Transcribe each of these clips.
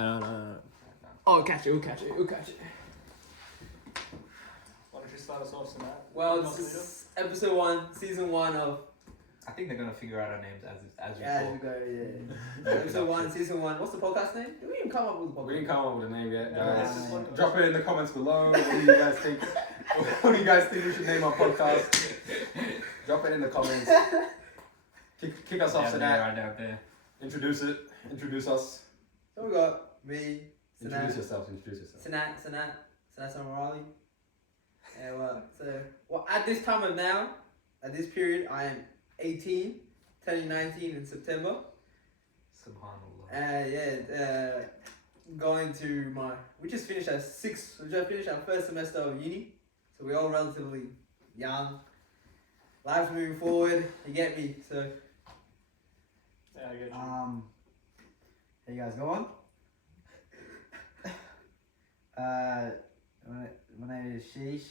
No. Oh, catch it. Why don't you start us off, Sinat? Well, this is episode 1, season 1 of. I think they're gonna figure out our names as we As go. we go, yeah. Episode 1, season 1. What's the podcast name? Did we even come up with a podcast? We didn't come up with a name yet, Yeah, guys. this is one. Drop it in the comments below. What do you guys think? What do you guys think we should name our podcast? Drop it in the comments. Kick us off, Sinat. Right down there. Introduce us. So we got me, Introduce Sinat, yourself. Sinat Samarali. And well, at this time of now, at this period, I am 18, turning 19 in September. Subhanallah. Going to we just finished our first semester of uni, so we're all relatively young. Life's moving forward, you get me, so. Yeah, I get you. How you guys going? My name is Sheesh.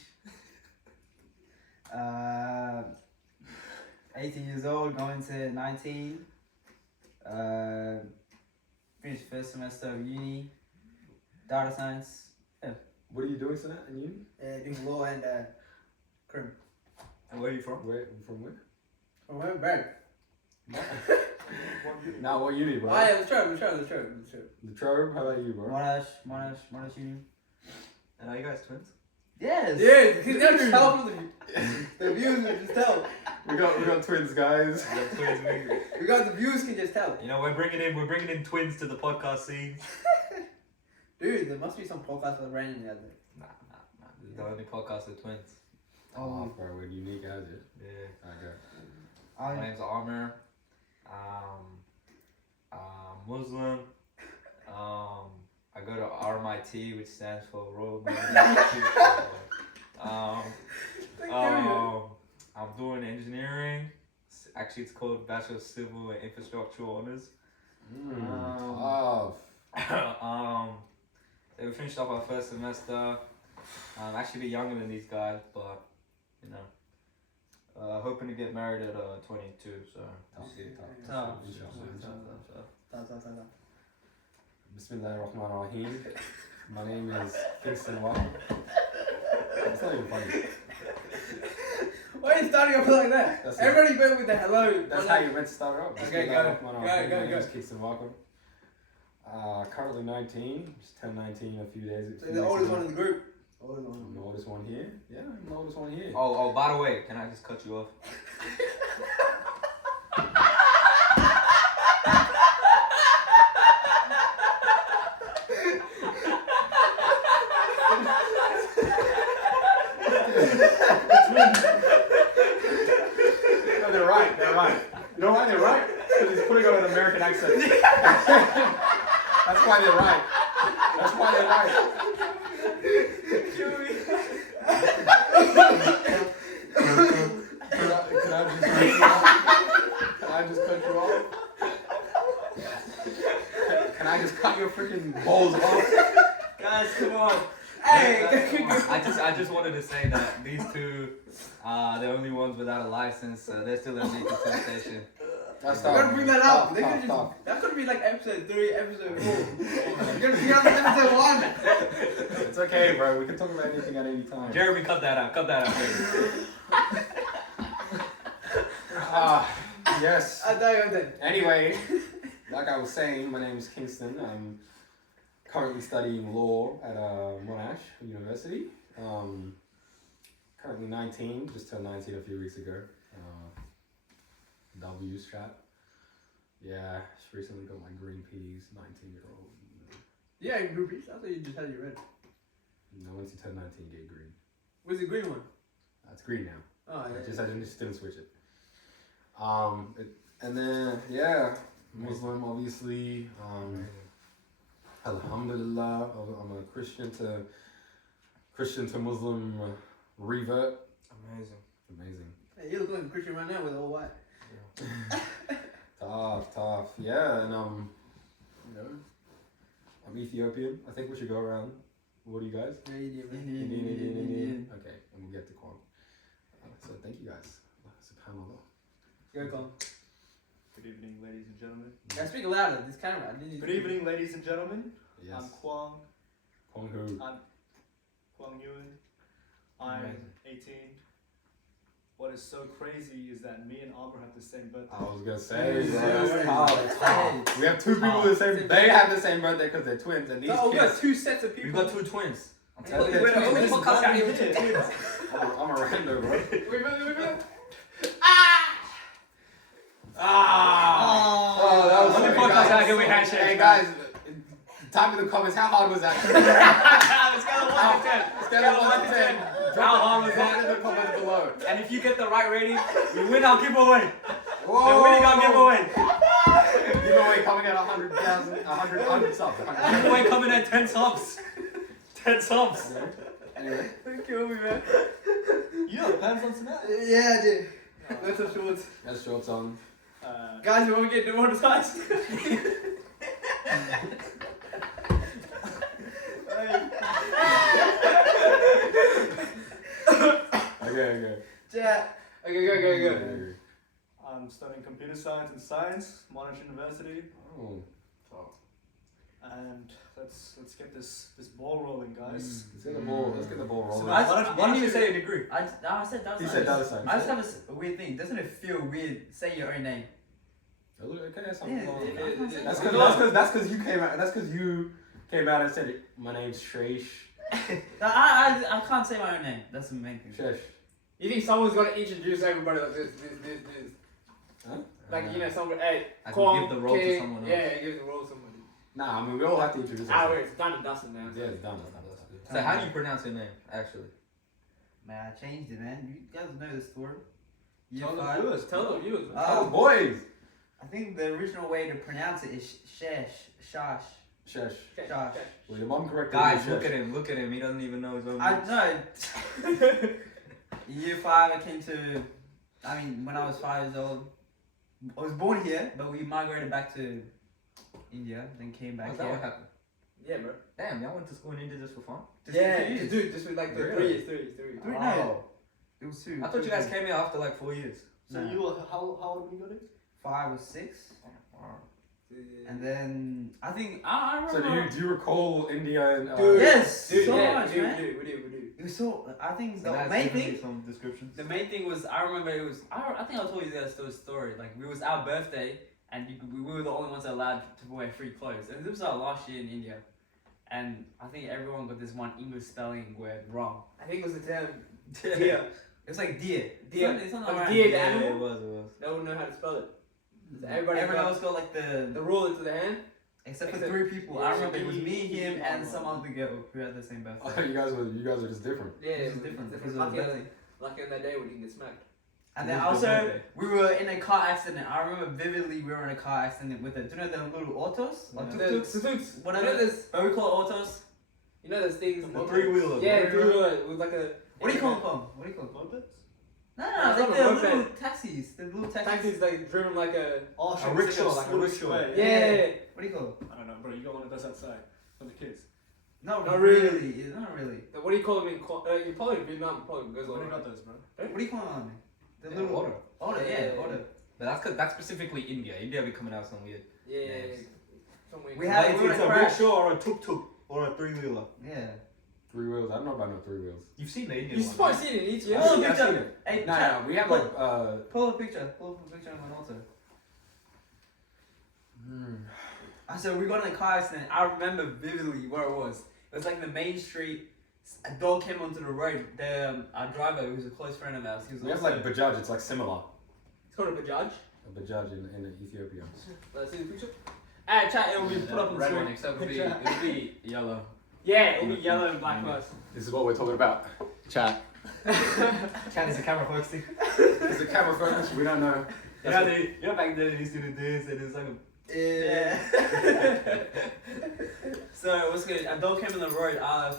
18 years old, going to 19. Finished first semester of uni, data science. What are you doing, Sinat, in uni? Doing law and crim. And where are you from? From where? From where? Berg. Now, what uni, bro? Oh yeah, Latrobe. Latrobe, how about you, bro? Monash Uni. And are you guys twins? Yes! Dude, you can just tell from the views, we can just tell. We got twins, guys. We got the views, can just tell. You know, we're bringing in twins to the podcast scene. Dude, there must be some podcast with randomly out there. Nah. This is the only podcast with twins. Oh, bro, we're unique as it. Yeah. Okay. My name's Amr. Muslim. I go to RMIT, which stands for Royal Military Institute. I'm doing engineering. Actually, it's called Bachelor of Civil and Infrastructural Honors. So we finished off our first semester. I'm actually a bit younger than these guys, but you know, hoping to get married at 22. So we'll see. Tough. Bismillahirrahmanirrahim. My name is Kingston Wall. It's not even funny. Why are you starting off like that? That's Everybody went with the hello. That's how you're meant to start out. Okay, go. My name is Kingston Walker. Currently 19. Just turned 19 a few days. So the oldest one in the group. I'm the oldest one here. Yeah, I'm the oldest one here. Oh, by the way, can I just cut you off? No, they're right. You know why they're right? Because he's putting on an American accent. That's why they're right. Can I just cut you off? Can I just cut your freaking balls off? Guys, come on. Hey! I just wanted to say that these two are the only ones without a license, so they're still in the consent station. That's You gotta bring that up. Tough. That could be like episode 3, episode 4. You gotta bring up episode 1. It's okay, bro. We can talk about anything at any time. Jeremy, cut that out. Yes. I know you're dead. Anyway, like I was saying, my name is Kingston. I'm currently studying law at Monash University. Currently 19, just turned 19 a few weeks ago. W strap. Yeah, just recently got my green peas, 19-year-old. Yeah, groupies. I thought you just had your red. No, once you turn 19, you get green. Where's the green one? It's green now. Oh, yeah. I just didn't switch it. And then, Muslim, obviously. Alhamdulillah, I'm a Christian to Muslim revert. Amazing. Hey, you look like a Christian right now with all white. Tough. Yeah, and you know, I'm Ethiopian. I think we should go around. What are you guys? Indian. Okay, and we'll get to Quran. So thank you guys. SubhanAllah. Go, Con. Good evening, ladies and gentlemen. Yeah, speak louder. This camera. Good evening, ladies and gentlemen. Yes. I'm Kwang. Kwang Hu. I'm Kwang Yun. I'm Amazing. 18. What is so crazy is that me and Amber have the same birthday. I was gonna say, Yeah. bro, that's tough. It's tough. We have two people the same. They have the same birthday because they're twins, and these Oh, we got kids. two sets of We've people. got two twins. I'm Yeah, telling you, we're the only this podcast guy out with here. two twins. I'm a rando, bro. Oh, that was Only funny, podcast guys. out here we handshake, Hey man. guys, type in the comments how hard was that? Scale of 1 to 10. Scale of 1 to 10. How hard was Drop that? it in the comments below. And if you get the right rating, you win our giveaway. Whoa. The winning our giveaway. Giveaway coming at 100,000, 100 subs. 100. Giveaway coming at 10 subs. 10 subs. Anyway. Don't kill me, man. You know plans on tonight? Yeah, I did. That's a short. That's short on. Guys, you want to get demonetized? Okay. Chat. Okay, go. I'm studying computer science and science, Monash University, Oh. and let's get this ball rolling, guys. Let's get the ball. Let's get the ball rolling. Why don't you say a degree? I said data He science. said data science. I just have a weird thing. Doesn't it feel weird saying your own name? Okay, that's Yeah, yeah. That's because you came out. That's because you came out and said my name's Shresh. No, I can't say my own name. That's the main thing. Shesh. You think someone's gonna introduce everybody like this? Huh? Like, you know, someone, hey, I can Kwang, give the role to King. someone else. Yeah, give the role to somebody. Nah, I mean we all have to introduce Ah, ourselves. wait, it's done and dusted now. Yeah, it's done. So how do you pronounce your name, actually? Man, I changed it, man. You guys know the story. Year Tell the 5. viewers. Tell the viewers. Oh, boys. I think the original way to pronounce it is Shash. Shesh. Josh. Well, your mom corrected Guys, me. look at him. He doesn't even know his own I names. know. Year 5, I came to. I mean, when I was 5 years old, I was born here, but we migrated back to India, then came back How's that here. what happened? Yeah, bro. Damn, y'all went to school in India just for fun? Just Yeah, for 2 years. dude, just with like the Really? 3 years. Three, Oh. no. It was 2. I thought you guys came here after like 4 years. So No. you were how old when you got it? 5 or 6. Wow. And then I think I So remember. do you recall India and Dude. Yes, Dude, so yeah, much, we do, man. we do. It was so. I think So the guys, main give me thing. some descriptions. The main thing was I remember it was. I think I told you guys the story. Like it was our birthday, and we were the only ones allowed to wear free clothes. And this was our last year in India, and I think everyone got this one English spelling word wrong. I think it was the term Deer. deer. It was like deer. Deer. It's not Like around. deer, the Yeah, animal? it was. They wouldn't know how to spell it. So everybody Everyone got else got like the the. ruler to the hand. Except for except- 3 people. yeah, I remember it was E, me, him, E, and E, some other girl who had the same Oh, birthday. you guys were just different. Yeah, It was it's different because different. of the birthday. Lucky on that day we didn't get smacked. And then It was also, your birthday. we were in a car accident. I remember vividly we were in a car accident with the, do you know the little autos? Or Yeah. The tuk-tuks? tuk-tuks. Whatever. You know this? But we call it autos. You know those things. The three-wheeler. Yeah, three-wheeler with like a. What do you call them? What do you call them? Mopeds? No, it's no, not like a the moped. little taxis. The little taxis. Taxi's like driven like a. Oh, A rickshaw, like a rickshaw. Yeah. What do you call it? I don't know, bro. You got one of those outside for the kids. No, Not really. really. Not really. What do you call them in? You probably in Vietnam probably goes What do on. you got those, bro? What do you call them? The Yeah, little auto. Auto, Yeah. Auto. But that's specifically India. India be coming out some weird. Yeah. Yes. Somewhere. We had- we were in a crash. or a tuk-tuk or a three-wheeler. Yeah. 3 wheels. I don't know about no 3 wheels. You've seen the Indian You one, probably right? seen it in each Pull year. a I've seen picture. it. Hey, Nah, chat, we have pull- like Pull a picture. Pull a picture of an auto. I said we got in a car accident. I remember vividly where it was. It was like the main street. A dog came onto the road. Our driver, who was a close friend of ours, he was we have also. like Bajaj. It's like similar. It's called a Bajaj. A Bajaj in Ethiopia. Let's see the picture. Alright, chat, it'll be put up on the red one, screen. except it'll be yellow. Yeah, it'll be yellow and black first. This is what we're talking about. Chat. Chat is a camera focus. It's a camera focus. We don't know. You know back then they used to do this and it's like a Yeah. So what's good? A dog came on the road. Our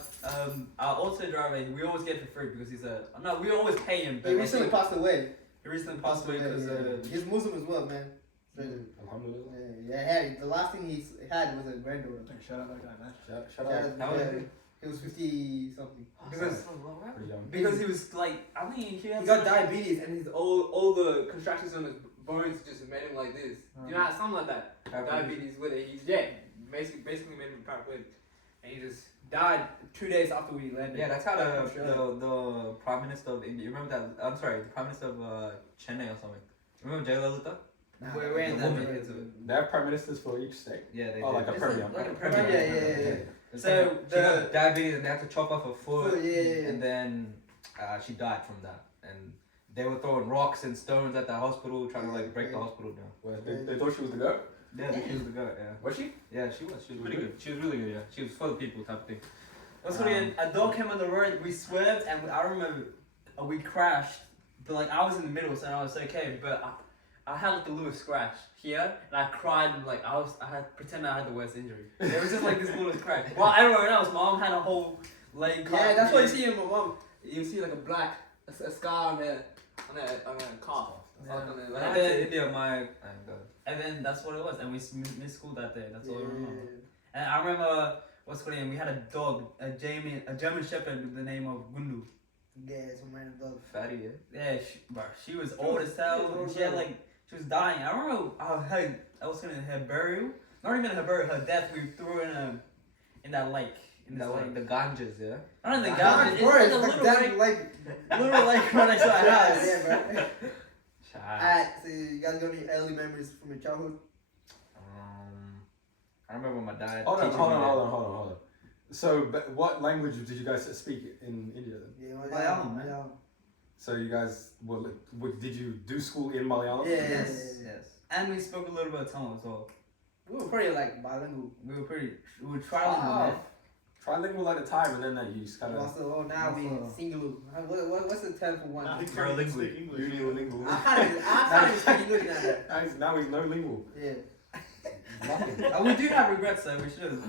auto driver, we always get it for free because he's a. No, we always pay him. But He I recently think passed away. he recently passed away because He's Muslim as well, man. Alhamdulillah. Yeah, the last thing he had was a granddaughter. Hey, shout out that guy, man. Shout out. How old is he? He was 50 something. Pretty young. because he was like I think he had He got diabetes and his all the contractions on his bones just made him like this. You know, something like that. Diabetes with it. He's basically made him paraplegic, and he just died 2 days after we landed. Yeah, that's how Australia. the Prime Minister of India. You remember that? I'm sorry, the Prime Minister of Chennai or something. Remember Jayalalitha? We're in The that woman. video. They have prime ministers for each state. Yeah, they Oh, did. like a It's premier. like a Yeah, premier. yeah. So she got diabetes and they had to chop off her foot, Yeah. and then she died from that. And they were throwing rocks and stones at the hospital, trying to like break the hospital down. Well, they thought she was the girl. Yeah, she was the girl. Yeah, Was she? yeah, she was. She was really good. She was really good. Yeah, she was for the people type of thing. That's what a dog came on the road. We swerved, and I remember we crashed. But like I was in the middle, so I was okay. But I had like a little scratch here, and I cried. And, like I had pretend I had the worst injury. It was just like this little scratch. Well, everyone else, mom had a whole leg cut. Yeah, that's what you see in my mom. You see like a scar on a calf. Yeah. Like on the- When like- I went to India, my And then that's what it was, and we missed school that day. That's all I remember. And I remember what's going on. We had a dog, a German Shepherd with the name of Gundu. Yeah, some random dog. fatty, yeah. Yeah, she was old as hell. And she had like she was dying. I remember I was gonna her burial. Not even her burial, her death. We threw her in that lake. In That this like lake. the ganjas, yeah. Not in the Ganges. garden. It's like a little lake. Little lake right next to our house. Yeah, bro. Child. Alright, so you guys got any early memories from your childhood? I remember my dad. Hold on, teaching hold me on, that- hold on. So, what language did you guys speak in India then? Yeah, Malayalam, man. Malayalam. So you guys, did you do school in Malayalam? Yeah, Yes. yeah. And we spoke a little bit of Tamil as well. We were pretty like bilingual. We were trilingual, man. Trilingual at the time, and then you just kind of Also, now we singular. What's the term for one? Now he can't Bilingual. speak English. unilingual. I can't even speak English now. Now he's no lingual. Yeah. Nothing. We do have regrets though, we should.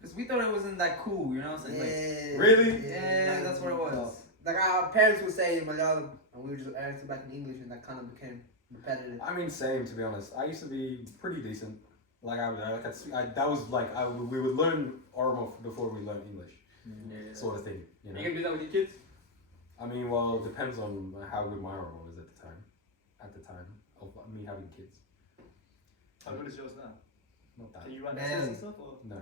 Because we thought it wasn't that cool, you know what I'm saying? Like, Yeah. Really? yeah, that's what it was. Like our parents would say in Malayalam, and we would just answer back in English, and that kind of became repetitive. I mean, same to be honest. I used to be pretty decent. Like that was like we would learn Oromo before we learned English, sort of thing. You know. You can do that with your kids? I mean, well, it depends on how good my Oromo is at the time. At the time of me having kids. How good is yours now? Not that. Can you run Man. essays and stuff? Or? No.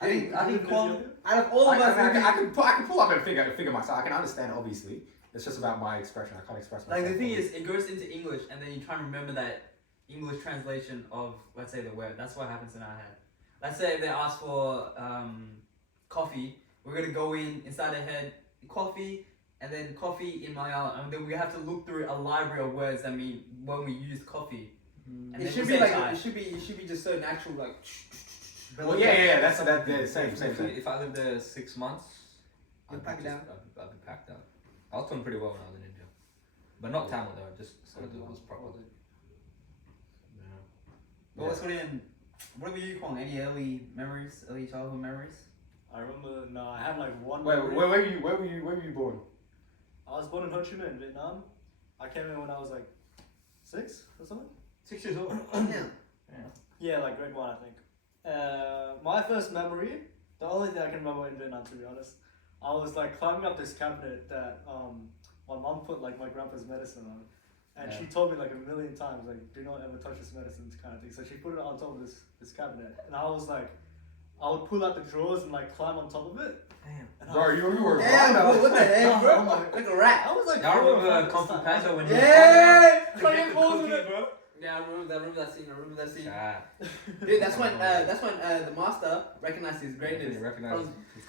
I think Kwame, Out of all of us, I can pull up and figure myself. I can understand, obviously. It's just about my expression. I can't express myself. like the thing is, it goes into English, and then you try to remember that English translation of, let's say, the word. That's what happens in our head. Let's say they ask for coffee, we're gonna go inside their head, coffee, and then coffee in Malayalam, and then we have to look through a library of words that mean when we use coffee. And it then should we be say like chai. it should be just so natural, like. Well, yeah. That's same. If I lived there 6 months, You'd I'd pack be it down? I'd be packed out. I was doing pretty well when I was in India, but not Tamil though. Just Urdu was proper. Yeah. But what's going on? What about you, Kwong? Any early memories, early childhood memories? I remember. No, I had like one. Where memory. were you born? I was born in Ho Chi Minh, Vietnam. I came in when I was like 6 or something. 6 years old. Yeah. Yeah, like grade 1, I think. My first memory, the only thing I can remember in Vietnam, to be honest, I was like climbing up this cabinet that my mom put like my grandpa's medicine on, and she told me like 1,000,000 times like, do not ever touch this medicine, kind of thing. So she put it on top of this cabinet, and I was like, I would pull out the drawers and like climb on top of it. Damn. And I Bro, was- you were Damn, bro, what the heck, bro? Oh my- Like a rat. I was like, Y'all 4 or remember 5 Kung this Fu time. Panda when he was Yeah. To Trying get to the pose cookie, it. bro. Yeah, I remember that scene. Child. Dude, that's when the master recognized his greatness. Recognized.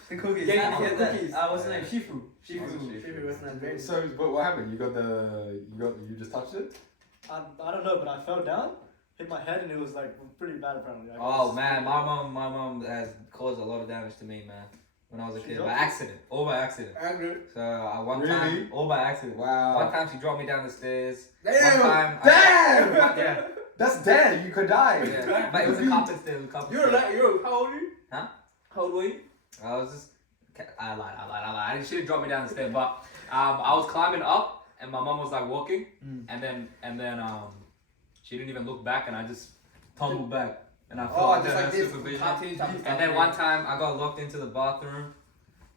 The cookies. Gave Yeah, me yeah, the that. cookies. What's the name? Shifu. Shifu recognized greatness. So, but what happened? You just touched it? I don't know, but I fell down, hit my head, and it was like pretty bad apparently. I Oh guess. man, my mom has caused a lot of damage to me, man. When I was a She kid, dropped by you? accident, all by accident. Angry. So one Really? time, all by accident. Wow. One time she dropped me down the stairs. Damn. One time, Damn! yeah, That's dead. You could die. yeah. But it was a carpet stair. It was a carpet You're stair. like, yo, how old are you? Huh? How old were you? I was just, I lied. She dropped me down the stairs, but I was climbing up, and my mom was like walking, and then she didn't even look back, and I just tumbled back, and I fell under just her like this supervision. cartoon type of stuff. And then one time I got locked into the bathroom.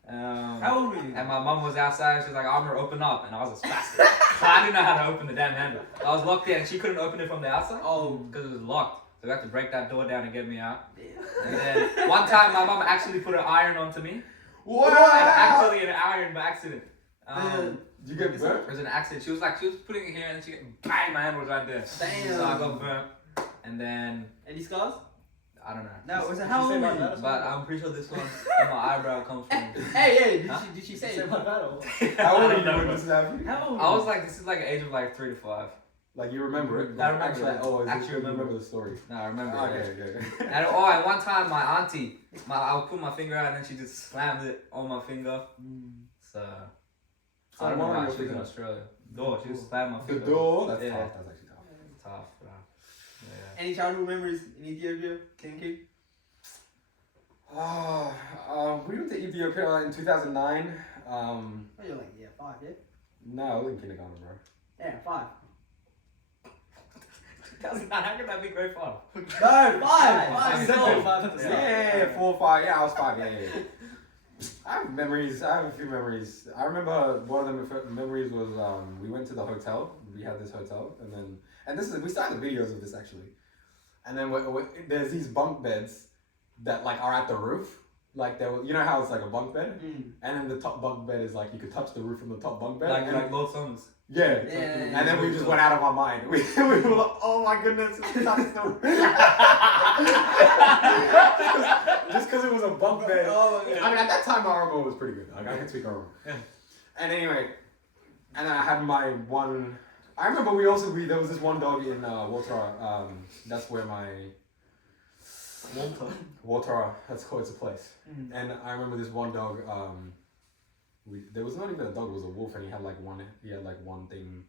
How old were you? And my mum was outside. She was like, "I'm gonna open up," and I was a spastic. So I didn't know how to open the damn handle. I was locked in, and she couldn't open it from the outside. Oh. because it was locked. So we had to break that door down and get me out. And then one time my mom actually put an iron onto me. What? Actually an iron by accident. Did you get burnt? It was an accident. She was putting it here and she bang, my hand was right there. Damn. So I got burnt. And then Any scars? I don't know. No, was it how old were you? But I'm pretty sure this one where my eyebrow comes from. Hey, Huh? did she say Say it? my battle. How old are you know, when bro. this is happening? How old? I was like, this is like an age of like 3 to 5. Like you remember it? I remember Actually, it. oh, Actually you remember. the story. No, I remember. Okay, it. okay. And and one time my auntie, I would put my finger out and then she just slammed it on my finger. So I don't know why she was in Australia. Door, she just slammed my The finger. door? That's Yeah. tough. That's actually tough. Tough, bro. Yeah. Any childhood memories in Ethiopia, King? We went to Ethiopia in 2009. Oh, you're like, yeah, 5, yeah? No, I was in kindergarten, bro. Yeah, 5. 2009, how could that be grade 5? No, 5! I Five. said Oh, that. five at the start. Yeah, 4, 5. Yeah, I was 5. Yeah. I have memories. I have a few memories. I remember one of the memories was we went to the hotel. We had this hotel, and this is we started the videos of this actually. And then there's these bunk beds that like are at the roof. Like there, you know how it's like a bunk bed, and then the top bunk bed is like you could touch the roof from the top bunk bed. Like Lord Summers. Yeah. Yeah. And then we just went out of our mind. We were like, oh my goodness, we touched the roof. Just because it was a bunk bed. Oh, yeah. I mean, at that time, my Oromo was pretty good. Like, I could speak Oromo. Yeah. And anyway, and I had my one. I remember there was this one dog in Waltara. That's where my Waltara. That's called. It's a place. And I remember this one dog. There was not even a dog. It was a wolf, and he had like one. He had like one thing.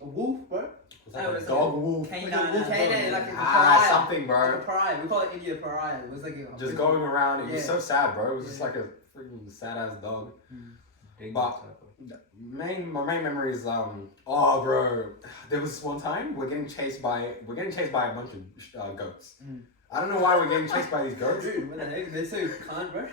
A wolf, bro? It was like Oh, a it's dog wolf. Canine, like a Ah, pariah. something, Like bro. a pariah. We call it India pariah. It was like a... Just going around. It was Yeah. so sad, bro. It was just like a freaking sad ass dog. But my main memory is oh bro, there was this one time we're getting chased by a bunch of goats. I don't know why we're getting chased by these goats. Dude, what the heck? They're so kind, bro.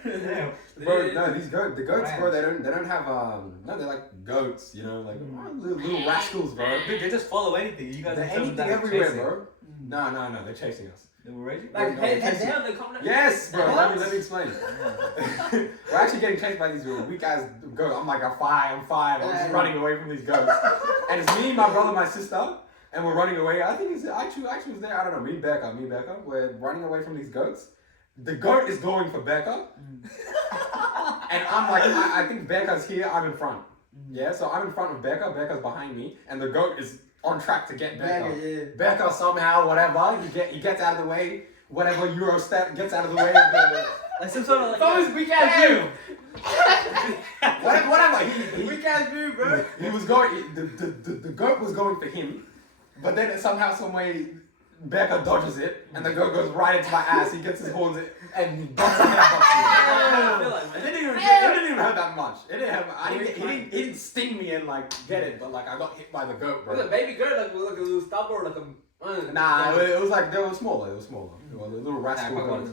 Bro, no, the goats, bro, they don't have no, they're like goats, you know, like little rascals, bro. Dude, they just follow anything. You guys They're are telling anything that everywhere, chasing. bro. No, they're chasing us. They were raging? Like, No, head chasing- down, they're coming. Yes, bro. What? Let me explain. We're actually getting chased by these weak ass goats. I'm like, I'm five. I'm just running away from these goats. And it's me, my brother, my sister, and we're running away. I think it's actually was there. I don't know. Me and Becca. We're running away from these goats. The goat is going for Becca, and I'm like, I think Becca's here. I'm in front. Yeah, so I'm in front of Becca. Becca's behind me, and the goat is on track to get Becca. Yeah. Becca somehow, whatever, he gets out of the way. Whatever Eurostat gets out of the way. Like some sort of like... That was weak ass move. Whatever. He Weak ass move, bro. he was going. The goat was going for him, but then somehow, some way, Becca dodges it, and the goat goes right into my ass. He gets his horns and he bumps the I feel head. like, It man. didn't even hurt that much. It didn't have. He didn't sting me and like get it, but like I got hit by the goat, Was it bro. baby girl like a little stubble or like a... Nah, it was like they were smaller. They were little rascal goats.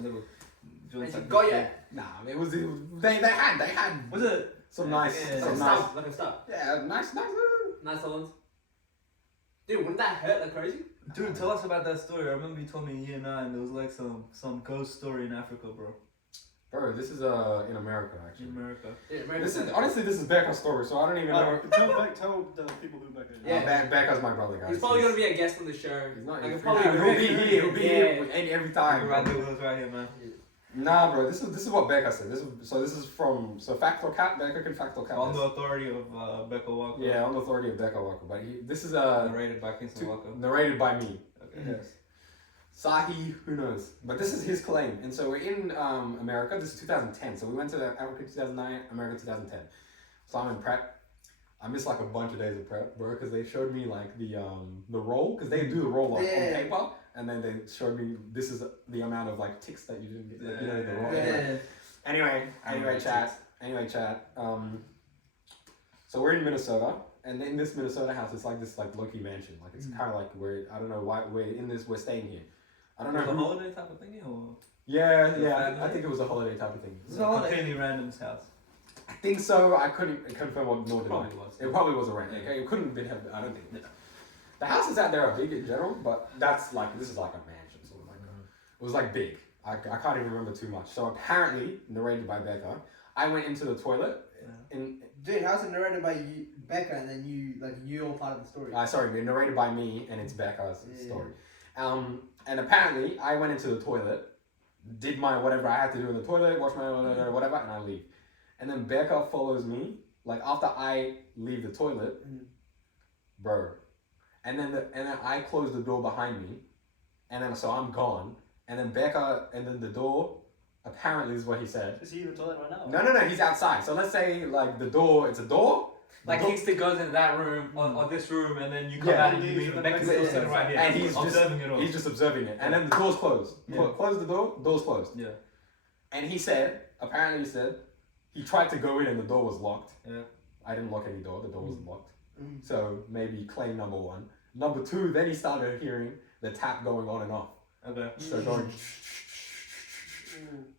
Got ya. Nah, it was they had Was it some nice like a some nice stub? Like a stub. yeah nice. Nice ones. Dude, wouldn't that hurt like crazy? Dude, tell us about that story. I remember you told me in year 9 there was like some ghost story in Africa, bro. Bro, this is in America In actually. America. Yeah, This is Becca's story, so I don't even know. Tell the people who back in. Yeah. Becca's my brother, guys. He's probably gonna be a guest on the show. He's not. Like, He'll probably be here. He'll be here every time. Right there with us right here, man. Nah, bro. This is what Becca said. This is from fact or cap. Becca can fact or cap. On the this. authority of Becca Walker. Yeah, on the authority of Becca Walker. But this is Narrated by Kingston Walker. narrated by me. Okay. Yes. Sahi, who knows? But this is his claim. And so we're in America. This is 2010. So we went to Africa 2009, America 2010. So I'm in prep. I missed like a bunch of days of prep, bro, because they showed me like the roll, because they do the roll on paper, and then they showed me this is the amount of like ticks that you didn't get. Like, you know, the roll. Yeah. Anyway, chat. So we're in Minnesota, and in this Minnesota house, it's like this like Loki mansion. Like it's kind of like I don't know why we're staying here. I don't know. Was it a holiday type of thing, or Yeah, Was it family? I think it was a holiday type of thing. was it a completely random's house? I think so. I couldn't confirm or nor deny. Probably was. It probably was a rent. Okay, it couldn't have been. I don't think. The houses out there are big in general, but this is like a mansion, sort of like. was like big. I can't even remember too much. So apparently, narrated by Becca, I went into the toilet. Dude, how's it narrated by you, Becca, and then you're all part of the story? Sorry, narrated by me, and it's Becca's Yeah. story. And apparently, I went into the toilet, did my whatever I had to do in the toilet, wash my whatever, and I leave. And then Becca follows me, like after I leave the toilet, bro. And then I close the door behind me, and then so I'm gone. And then Becca, and then the door, apparently is what he said. Is he in the toilet right now? No, he's outside. So let's say like the door, it's a door. Like Kingston goes into that room or this room, and then you come Yeah. out and you leave, and Becca's still sitting right here, And he's observing it all. He's just observing it. And then the door's closed. Close the door, door's closed. Yeah. And he said, apparently he said, he tried to go in and the door was locked. Yeah. I didn't lock any door, the door was locked. So maybe claim number one. Number two, then he started hearing the tap going on and off. Okay. So going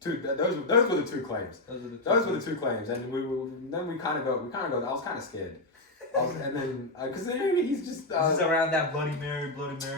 those were the two claims. Those were the two claims. And we kind of go, I was kind of scared. And then, because he's just... This is around that Bloody Mary.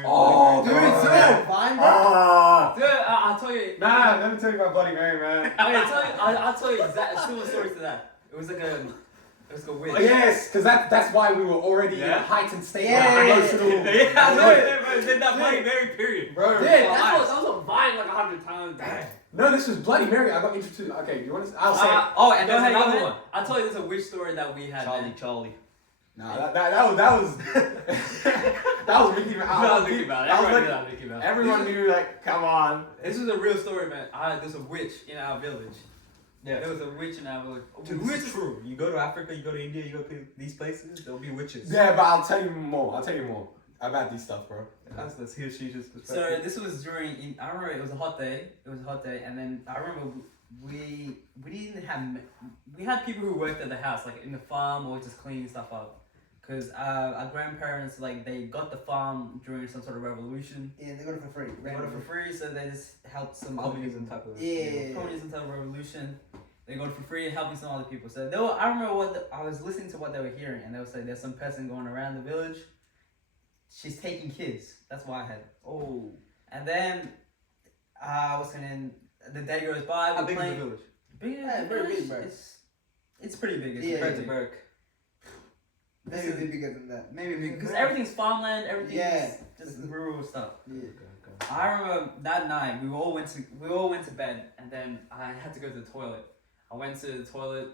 Oh, Dude, God. it's that fine, bro. Ah. Dude, I'll tell you. Nah, let me tell you about Bloody Mary, man. I'll tell you exact similar stories to that. It was like a witch. Yes, because that's why we were already in a heightened state of emotional. Then that Bloody Mary period. Bro, Dude, that was a vine like 100 times. Damn. no, this was Bloody Mary. I got introduced. Okay, you want to? I'll say. Oh, and there's Go ahead, another go ahead. one. I'll tell you there's a witch story that we had. man. Charlie. No, that was that was Mickey Mouse. That was Mickey Mouse. That was Everyone like- knew that Mickey Mouse. Everyone knew, like, come on. This was a real story, man. There's a witch in our village. Yeah. There was a witch in our village. Dude, this is true. You go to Africa, you go to India, you go to these places, there'll be witches. Yeah, but I'll tell you more. About these stuff, bro. That's here's Sheeta's So perspective. this was I remember it was a hot day. And then I remember we didn't have we had people who worked at the house, like in the farm or just cleaning stuff up. Because our grandparents, like, they got the farm during some sort of revolution. Yeah, they got it for free. They got it for free, so they just helped some other Communism people. type of Communism type of revolution. They got it for free, helping some other people. So I remember I was listening to what they were hearing, and they were saying there's some person going around the village. She's taking kids. That's what I had. Oh. And then the day goes by. How we're big is playing. the village? Big, Yeah, very big, bro. It's pretty big. It's Yeah. pretty Compared to big. Burke. Maybe a bit bigger than that. Maybe because everything's farmland, everything's Yeah. just rural stuff. Yeah. I remember that night we all went to bed, and then I had to go to the toilet. I went to the toilet,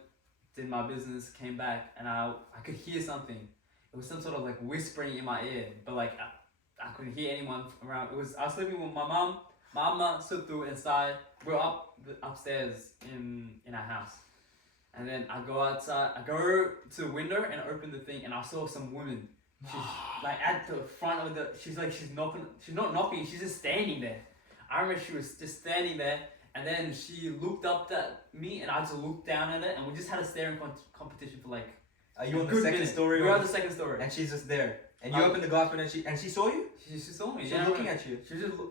did my business, came back, and I could hear something. It was some sort of like whispering in my ear, but like I couldn't hear anyone around. I was sleeping with my mom. My mama stood through inside. We're upstairs in our house. And then I go outside, I go to the window and open the thing, and I saw some woman. She's like at the front of she's knocking, she's not knocking, she's just standing there. I remember she was just standing there, and then she looked up at me, and I just looked down at it, and we just had a staring competition for like Are you on a the good second minute. story? We're on the second story. And she's just there. And you open the glass window and she saw you? She saw me. She's yeah, looking right. at you.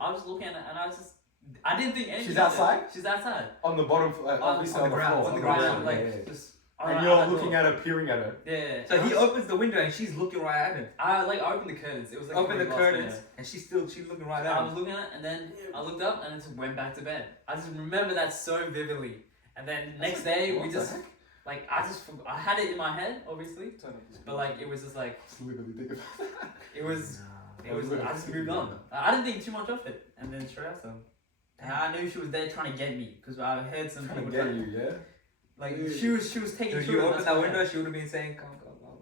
I was just looking at it, and I didn't think anything. She's of it. outside? She's outside. On the bottom, obviously on the ground, floor. on the Ground, ground, like yeah. just. And you're looking at her, peering at her. Yeah. So he opens the window and she's looking right at him. I opened the curtains. It was like Open the glass curtains window. and she's looking right at I him. was looking at it, and then I looked up and just went back to bed. I just remember that so vividly. And then next day we What the just heck? like I had it in my head obviously, but like it was just like Just literally think about that. it was I just moved on. I didn't think too much of it, and then straight after. And I knew she was there trying to get me because I heard some Trying to people get you, yeah? like she was taking. If children, you open that's that why. window, she would have been saying, come.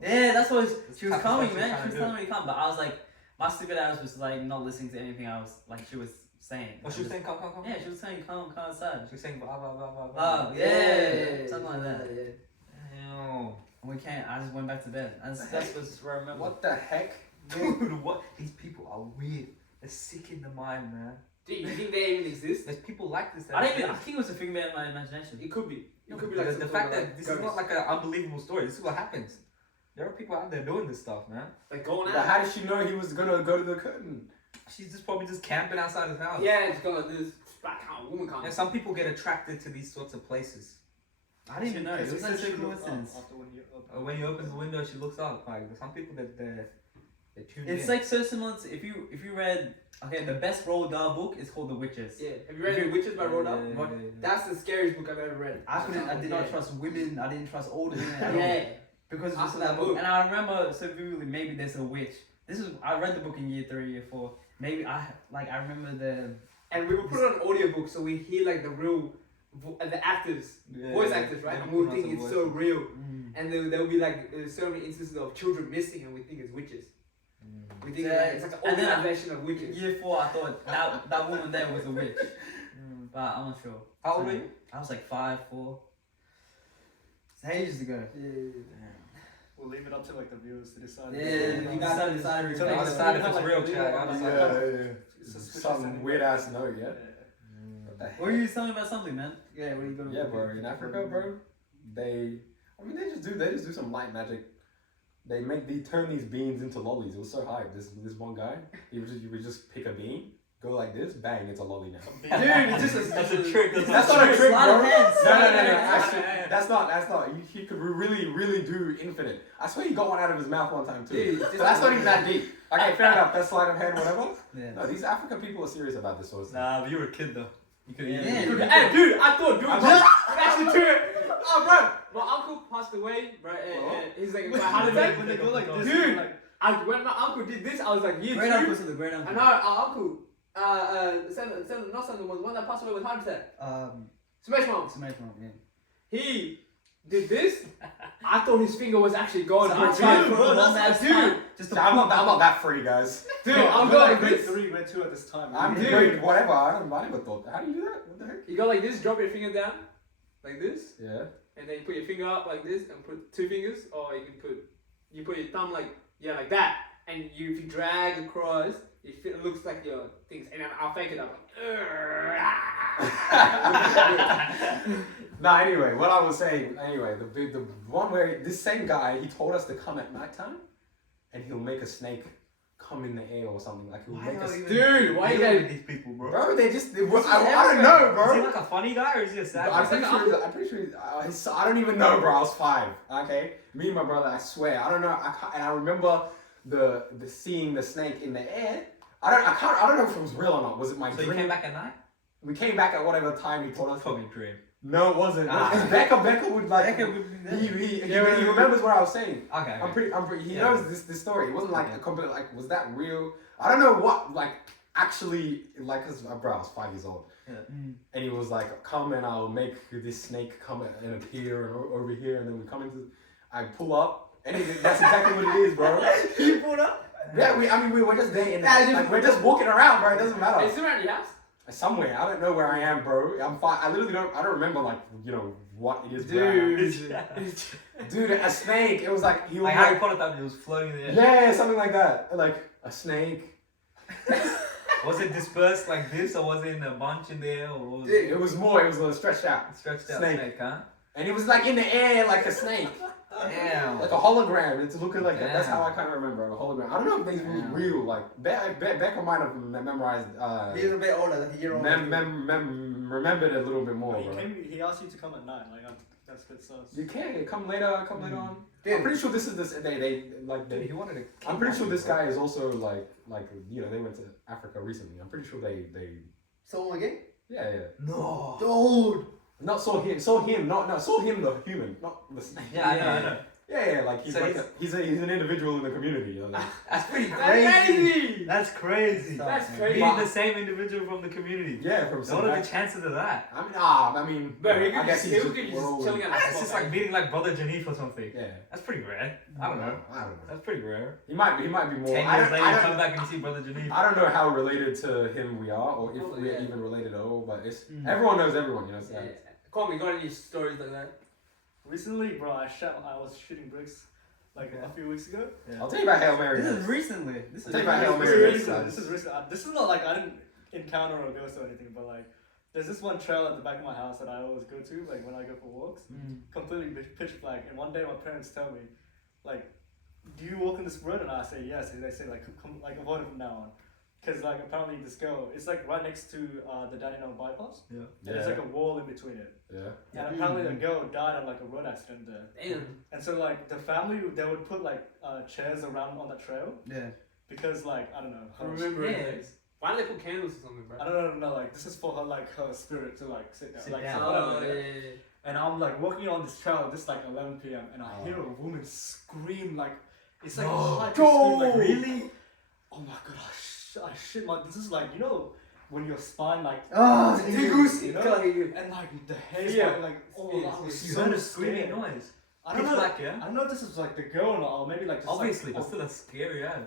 Yeah, that's what she was That's coming, what man. she's She was trying to telling me to come, but I was like, my stupid ass was like not listening to anything I was like she was saying. What she was saying, come. Yeah, she was saying come outside. She was saying blah blah blah blah blah. Oh yeah, something like that. Ew. And we can't. I just went back to bed. That's where I remember. What the heck? Dude, what? These people are weird. They're sick in the mind, man. Do you think they even exist? There's people like this. I think it was a figment of my imagination. It could be. It could be Like like the some fact sort of, that this like, is not like an unbelievable story. This is what happens. There are people out there doing this stuff, man. like going But out. how did she know he was gonna go to the curtain? She's just probably just camping outside his house. Yeah, it's going like this. Black count, woman count. Yeah, some people get attracted to these sorts of places. I didn't even know. It was She such a looked up coincidence. after when you opened. When he opens the window, she looks up. Like some people that They tuned It's in. like so similar to, if you read the best Roald Dahl book is called The Witches. Yeah. Have you read The Witches by Roald Dahl? What? That's the scariest book I've ever read. I did not trust women. I didn't trust older women at all. Yeah. Because of After that that book. book. And I remember so vividly, maybe there's a witch. I read the book in year 3, year 4. Maybe I remember the. And we would put it on audiobook so we hear like the real, the actors, voice actors, right? And we think it's so real. And there will be like so many instances of children missing, and we think it's witches. We think it's like an And then organization of witches. Year 4, I thought that woman there was a witch. But I'm not sure. How old were you? I was like 5, 4. It's ages ago. We'll leave it up to like the viewers to decide. Yeah, you guys have decided. So I like, decided if have, it's like, real, leave chat. it on, I like, decided. suspicious Some anyway. weird ass note, yeah. Yeah. What the heck? Were you telling me about something, man? Yeah, what are you gonna Yeah, bro. In Africa, bro, they just do some light magic. They turn these beans into lollies. It was so hype. This one guy, you would just pick a bean, go like this, bang, it's a lolly now. Dude, it's just That's a trick. That's not a trick, Sleight bro. of hand, No, sleight of no. hand. Actually, that's not. He could really do infinite. I swear he got one out of his mouth one time too. Dude, But that's not even that deep. Okay, fair enough. That's sleight of hand, whatever. Yeah. No, these African people are serious about this sort of stuff. Nah, but you were a kid though. You could Yeah. Hey, dude, I thought doing I'm this actually do it. Oh, bro, my uncle passed away, right? He's like, how did that? When they go like this, Dude. like, when my uncle did this, I was like, year Great 2. uncle to the great And uncle. now our uncle, not son, was the one that passed away with heart attack. Smash Mom. Smash Mom, yeah. He did this. I thought his finger was actually gone. So Dude, I tried for bro, a long that's ass dude. time just to I'm not that free, guys. Dude, no, I'm you're going like like grade this. 3, grade 2 at this time. I'm Dude. doing whatever. I never thought. How do you do that? What the heck? You go like this, drop your finger down, like this, Yeah. and then you put your finger up like this, and put 2 fingers, or you put your thumb like that, and if you drag across, it looks like your things, and then I'll fake it up. Nah, anyway, what I was saying, the one where this same guy, he told us to come at nighttime, and he'll make a snake come in the air or something. Like he'll make a Dude, why you dealing guys? with these people, bro? bro. They just, I don't know, bro. Is he like a funny guy or is he a sad I'm guy? pretty sure. I don't even know, bro. I was 5. Okay, me and my brother. I swear, I don't know. And I remember the seeing the snake in the air. I don't know if it was real or not. Was it my So you dream? came back at night? We came back at whatever time he told us. Probably a dream. No, it wasn't. Ah. Because Becca would like. Becca would be there. He remembers what I was saying. Okay. I'm pretty. He Yeah. knows this story. It wasn't like a complete. Like, was that real? I don't know what. Like, actually, like, cause bro, I was 5 years old. Yeah. And he was like, "Come and I'll make this snake come and appear and over here." And then we come into. I pull up, and that's exactly what it is, bro. You pulled up? Yeah, we were just there. Yeah, We're just walking around, bro. It doesn't matter. Is it around your house? Somewhere. I don't know where I am, bro. I'm fine. I literally don't. I don't remember like what it is. where I am. Dude, a snake. It was like he was Like Harry Potter time, he was floating in the air. yeah, something like that. Like a snake. Was it dispersed like this or was it in a bunch in there or was Dude, it was more. It was stretched out, stretched out Snake. snake, huh? and it was like in the air, like a snake, Damn. like a hologram. It's looking like that. That's Damn. how I kind of remember a hologram. I don't know if these was Damn. real. Like Becca might have memorized. He's a bit older, like a year older. Remembered it a little bit more, But bro. he asked you to come at night. Like, that's a bit sus. You can come later. Come later on. Dude. I'm pretty sure this is this. They Dude, he wanted to I'm pretty sure this guy is also like they went to Africa recently. I'm pretty sure they Someone again? yeah. No. Dude! Not saw him the human, not the snake. Yeah, I know. Yeah, like he's So like he's an individual in the community. Like, That's pretty That's crazy. crazy! That's crazy. That's crazy. Being the same individual from the community. yeah, from What some are guy. the chances of that? I mean, Bro, he I could guess just, he's he just, could we're just all- chilling at It's just like meeting like brother Janif or something. Yeah, That's pretty rare. I don't know. I don't know. That's pretty rare. He might be more. 10 I years don't, later, I you don't- come back and you see brother Janif. I don't know how related to him we are, or if Oh, we're yeah. even related at all. But it's Mm. everyone knows everyone, you know. So Yeah. Call me, got any stories like that? Recently, bro, I was shooting bricks like a few weeks ago. I'll tell you about Hail Mary. This is next. recently. This is Take my Hail This Mary. is Mary. recent. This is not like I didn't encounter a ghost or anything, but like there's this one trail at the back of my house that I always go to, like when I go for walks. Completely pitch black. And one day my parents tell me, like, do you walk in this road? And I say yes. And they say like, come, like avoid it from now on, because like apparently this girl, it's like right next to the Dandenong bypass. Yeah. And there's like a wall in between it. Yeah. And apparently the girl died on like a road accident there. Damn. And so like the family, they would put like chairs around on that trail. Yeah. because like I don't know. I remember Yeah. it. Why don't they put candles or something, bro? I don't know. Like this is for her like her spirit to like sit down. Sit like, down. so Oh, whatever, yeah. And I'm like walking on this trail. This like 11 p.m. and I Oh. hear a woman scream like it's like No. a high scream like Go! really. Oh my god! I shit my. This is like when your spine like Oh, tingles, You you know? know? And like the hair, Yeah. like oh, Yeah, I was You so heard a screaming scared. noise. I don't Pitch know. black, yeah? I don't know if this is like the girl or not, or maybe like just Obviously, like, but still a scary ass.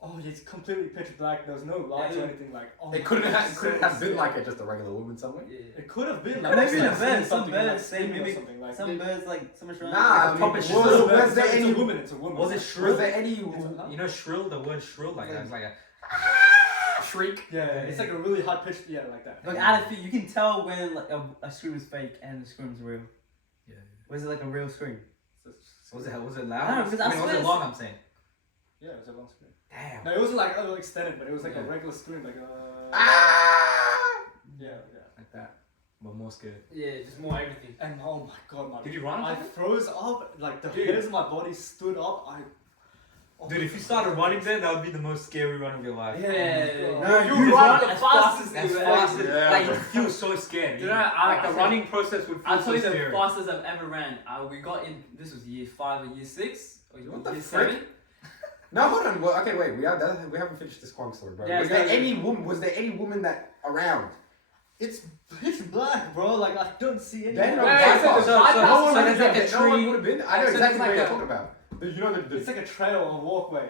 oh, it's completely pitch black. There's no lights or anything. Like oh, It my couldn't God, have, couldn't have been scared. like just a regular woman somewhere. Yeah. It could have been It like could have been like a bird. Some something, like, birds, they screaming or mimic something like. some birds like so much. Nah, like I a mean, proper was- shrill. was there it's any- a woman. It's a woman. Was it Was shrill? there any You know shrill? The word shrill, like that. It's like a shriek? Yeah, it's like a really high pitched. Yeah, like that. Like out of feet, you can tell when like a scream is fake and the scream's real. Yeah. Was it like a real scream? Was it I don't know, loud? because I I mean, was swear it long? I'm saying. Yeah, it was a long scream. Damn. No, it wasn't like extended, but it was like a Yeah. regular scream, like Ah! yeah. Like that. But more scared. Yeah, just more everything. And oh my god, my Did you run? I froze up, like the Dude. hairs of my body stood up. Oh Dude, my if you God. started running there, that would be the most scary run of your life. Yeah. No, you run as the fastest as you fast ever. Yeah, like bro. you feel so scared. You know, I- like the I- running process would feel I'll tell so you the scary. fastest I've ever ran. We got in. This was year 5 or year 6 or What the year frick? 7. No, hold on. Well, okay, wait. We haven't finished this Quang story, bro. Yeah, was go there ahead. any woman? Was there any woman that around? It's pitch black, bro. Like I don't see any. Then no, Wait, bypass. so there's No bypass, one so would there's have like a been. No one tree. would have been. I know So exactly there's what like you're a- talking about. You know It's like a trail or walkway.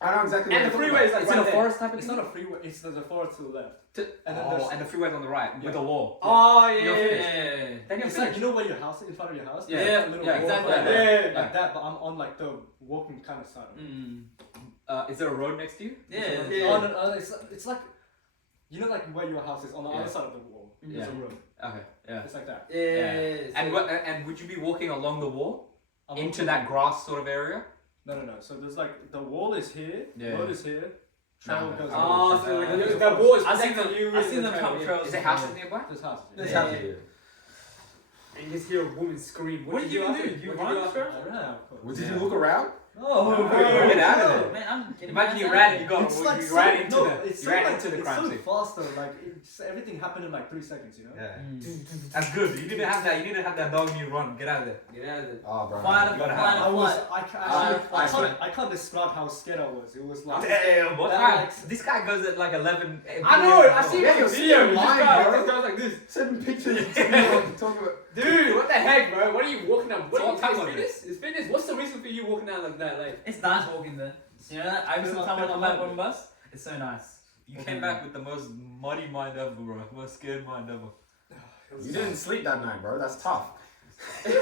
I know exactly. And what the you're freeway is talking like It's in right a there. forest type of It's thing. not a freeway. It's there's a forest to the left. To- And then Oh, there's and the freeway's on the right with Yeah. a wall. Oh yeah. Yeah. Then you're it's like finished. you know where your house is in front of your house. Yeah, There's yeah, a little yeah, exactly walkway like there, that. like that. But I'm on like the walking kind of side. Of it. Is there a road next to you? Yeah. Yeah. Oh, no, it's like you know like where your house is on the Yeah. other side of the wall. There's a Yeah. road. Okay. Yeah. It's like that. Yeah. And would you be walking along the wall I'm into walking- that grass sort of area? No. So there's like the wall is here. Yeah. Road is here. Trail Nah. goes. Oh, so over. the ball is I've seen protecting them. you. I've in seen the them trail, come yeah. trails. Is there houses nearby? There's houses. There's Yeah. houses here. And you just hear a woman scream. What did you after? do? You What run did after? after? Yeah, of course. Well, did Yeah. you look around? Oh, Get out of there. Man, I'm getting Imagine my you ass ran out. and you got It's like you so, ran into no, the it's you so ran like, into the it's crime so scene. fast though. Like everything happened in like 3 seconds. You know. Yeah. Mm. That's good. You didn't have that. You didn't have that dog in you run. Get out of there. Get out of there. Oh, bro. Fight You gotta or have- flight. I was. I I can't describe how scared I was. It was like. Damn. What that, time? like- This guy goes at like 11. I know it. I see Yeah, it you're on video. seeing This mine, guy bro. this guy's like this. Sending pictures. Talking about. Dude, what the heck, bro? What are you walking up? What So are what time you was it? fitness? Is fitness? What's the reason for you walking out like that? Like, It's nice walking there. You know that? Every single time when I'm back on the bus, it's so nice. You came back with the most muddy mind ever, bro. Most scared mind ever. You didn't sleep that night, bro. That's tough. That's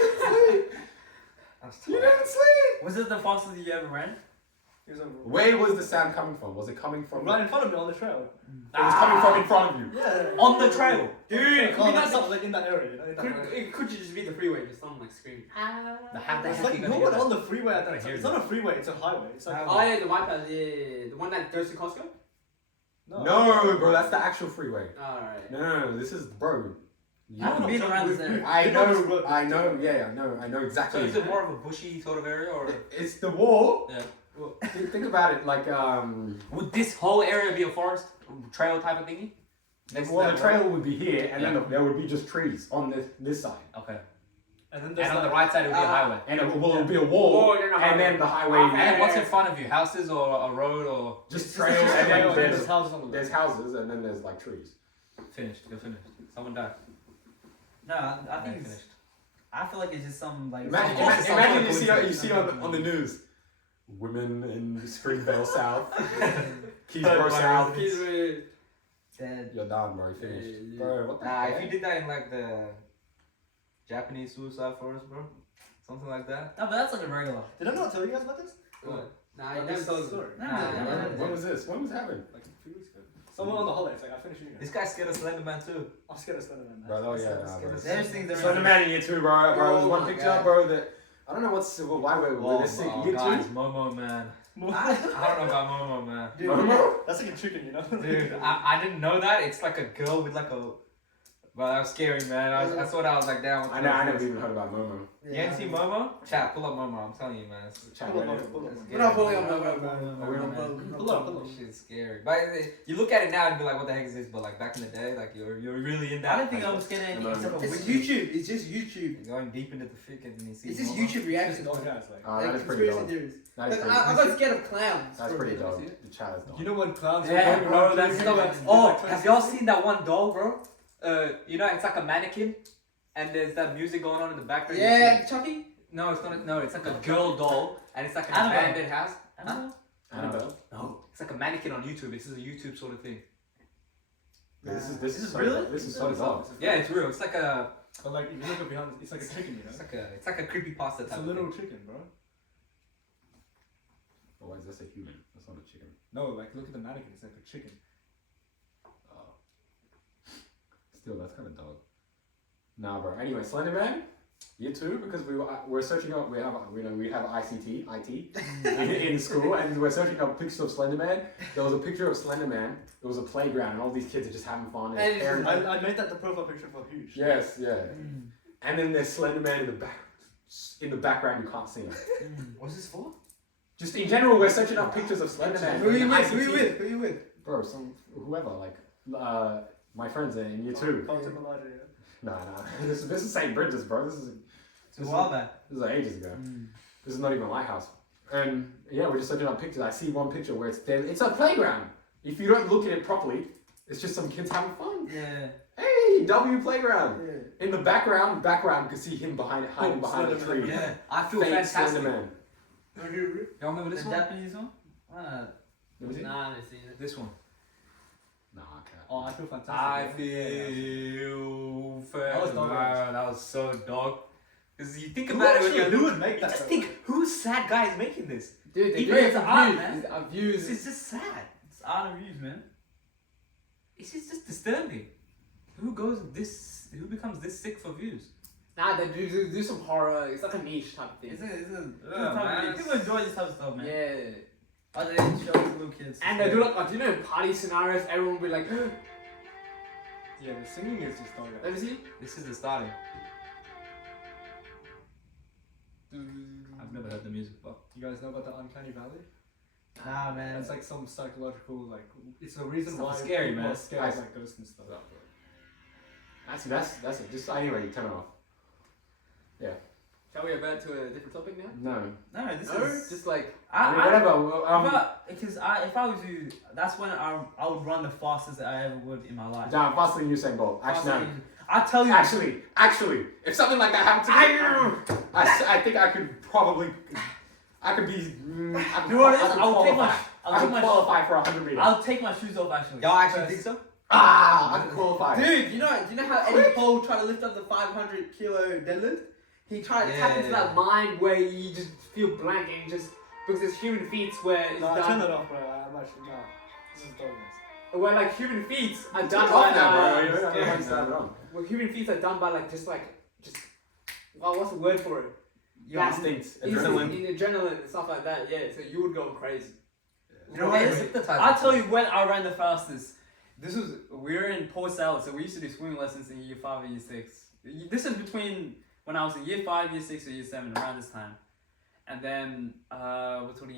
You didn't sleep. Was it the fastest you ever ran? It was over. Where was the sound coming from? Was it coming from? Right in front of me on the trail. It was coming from in front of you. Yeah. On the trail. dude, it could Oh, be that's not. not like in that area. You know, in that area. Could you just be the freeway? Just someone like screaming. How the It's heck like you no gonna one hear on the freeway at I that time. hear It's that. not a freeway. It's a highway. It's like Oh yeah, the white path. Yeah, the one that goes to Costco. No, bro. That's the actual freeway. All right. No. This is, bro. I haven't been around this area. I You know this know. road. I know. Yeah, I know So exactly. is it more of a bushy sort of area, or It's the wall. Yeah. Well, think about it, like would this whole area be a forest trail type of thingy? well, the trail would be here, and then there would be just trees on this side, Okay. And then And there's on the like, right side it would be a highway. and it will be a wall, Oh, you're not and then highway. the highway. And what's in front of you? Houses or a road or Just it's trails, just a and trail, then there's houses on the there's left. houses, and then there's like trees. finished? You're finished. Someone died. No, I Yeah, think it's, finished. I feel like it's just some like. Imagine, some- imagine, some imagine sort you of see coincidence. on the news, women in Springvale South, Keysboro Third South. Kids were- Dead. You're done, bro. You finished, Yeah. bro. What the Nah, heck? if you did that in like the Japanese suicide forest, bro, something like that. No, but that's like a regular. Did I not tell you guys about this? What? Nah, About you never this told us. story? No, Nah, no, nah, no, When was this? When was it happening? Like 3 weeks ago. Someone on the holidays, like I finished reading This it. guy scared of Slenderman too. I'm scared of Slenderman, man. Bro, oh yeah, I'm nah, scared bro. of There's things that Slender Man in year 2, bro. Bro, there's Oh one my picture, God. bro. That I don't know what's why we're this sick. Year 2. guys, Momo man. I don't know about Momo man. Dude, Momo? that's like a chicken, you know? Dude, I didn't know that. It's like a girl with like a But that was scary, man. I saw that. I was like, damn. I know. I never even heard about Momo. You ain't seen Momo? Chat, pull up Momo. I'm telling you, man. Chat Pull up, Reddit. pull up. We're not pulling on Oh, we're my not, phone. Pull up, pull up. This shit's scary. But you look at it now and be like, what the heck is this? But like back in the day, like you're really in that. I didn't think I like, was scared of anything No, no, except for It's witches. YouTube. It's just YouTube. You're going deep into the fic and you see. It's just Momo. YouTube reaction. Oh, yeah, it's like. Oh, that Like is pretty conspiracy dope. theories. That is Like, pretty. I got scared of clowns. That's for a pretty minute, dope. you see it? The chat is dope. You know when clowns Yeah, were bro, going that's around so. doing Oh, like have y'all seen that one doll, bro? You know, it's like a mannequin, and there's that music going on in the background. you Yeah, see- Chucky. No, it's not. No, it's like a girl doll, and it's like an Annabelle. Bandit house. Annabelle? Annabelle. No, it's like a mannequin on YouTube. This is a YouTube sort of thing. This is This is so really? dope. This is so dope. Yeah, it's real. It's like a. But like, if you look up behind, it's like a chicken, you know? It's like a creepy pasta It's type. a of little thing. chicken, bro. Oh, why is this a human? That's not a chicken. No, like, look at the mannequin, it's like a chicken. Oh. Still, that's kind of dog. Nah, bro. Anyway, Slenderman, year 2, because we're searching up. We have IT in school, and we're searching up pictures of Slenderman. There was a picture of Slenderman. There was a playground, and all these kids are just having fun. And And parents, I made that the profile picture for Huge. yes, yeah. And then there's Slenderman in the back. In the background, you can't see him. What's this for? Just in general, we're searching up pictures of Slenderman. Who you in with? Who you ICT. with? Who you with? Bro, whoever, like my friends in year 2. Content yeah. Nah. This is St. Bridget's, bro. This It's a while back. is ages ago. This is not even a lighthouse. And yeah, we're just looking up pictures. I see one picture where it's there. It's a playground. If you don't look at it properly, it's just some kids having fun. Yeah. Hey, W playground. Yeah. In the background, you can see him hiding behind a tree. Yeah. I feel Fake fantastic. Slenderman. Y'all remember The this one? Japanese one? Let me see. Nah, I haven't seen it. This one. Nah, I can't. Oh, I feel fantastic. I yeah. feel That was dog wow, that was so dog. Because you think Who about it when actually you would make that? just though? think, whose sad guy is making this? Dude, they Even do it if for it's art, views. man. It's views. This is just sad. It's art and reviews, man. It's just disturbing. Who becomes this sick for views? Nah, they do some horror. It's like a niche type of thing. It's a man. people enjoy this type of stuff, man. Yeah. Oh, they show it to little kids. And they do like, do you know in party scenarios, everyone will be like, Yeah, the singing is just dog. let me see. This is the starting. I've never heard the music, but You guys know about the uncanny valley? Ah, man. It's like some psychological, like, it's a reason Stuff why scary, people man. are scared of like ghosts and stuff. Actually, that's it. Just anyway, turn it off. Shall we avert to a different topic now? No. No, this No, is. just like I mean, I, whatever. because if I was you, that's when I would run the fastest that I ever would in my life. Down faster than Usain Bolt. Actually, no. I tell you. Actually, if something like that happened to me, I think I could probably, I could be, I could, You know what it is? I could I'll take qualify. I could qualify for 100 meters. I'll take my shoes off actually. y'all actually First. think so? I could qualify. dude, you know how Eddie Cole tried to lift up the 500 kilo deadlift? He tried to tap into Yeah. that mind where you just feel blank and just because there's human feats where it's No, I turn done it off, bro. I'm actually, no. This is dogness. where like human feats are Turn done it by off now, bro. You don't know yeah. how to stand it on. well, human feats are done by just well, what's the word for it? Yeah, Instincts, Instinct, adrenaline. in adrenaline and stuff like that. Yeah, so you would go crazy. You know what it is? Hypnotized. I'll tell you when I ran the fastest. We were in Port Salad, so we used to do swimming lessons in year 5 and year 6. This is between when I was in year 5, year 6, or year 7, around this time. And then, what's what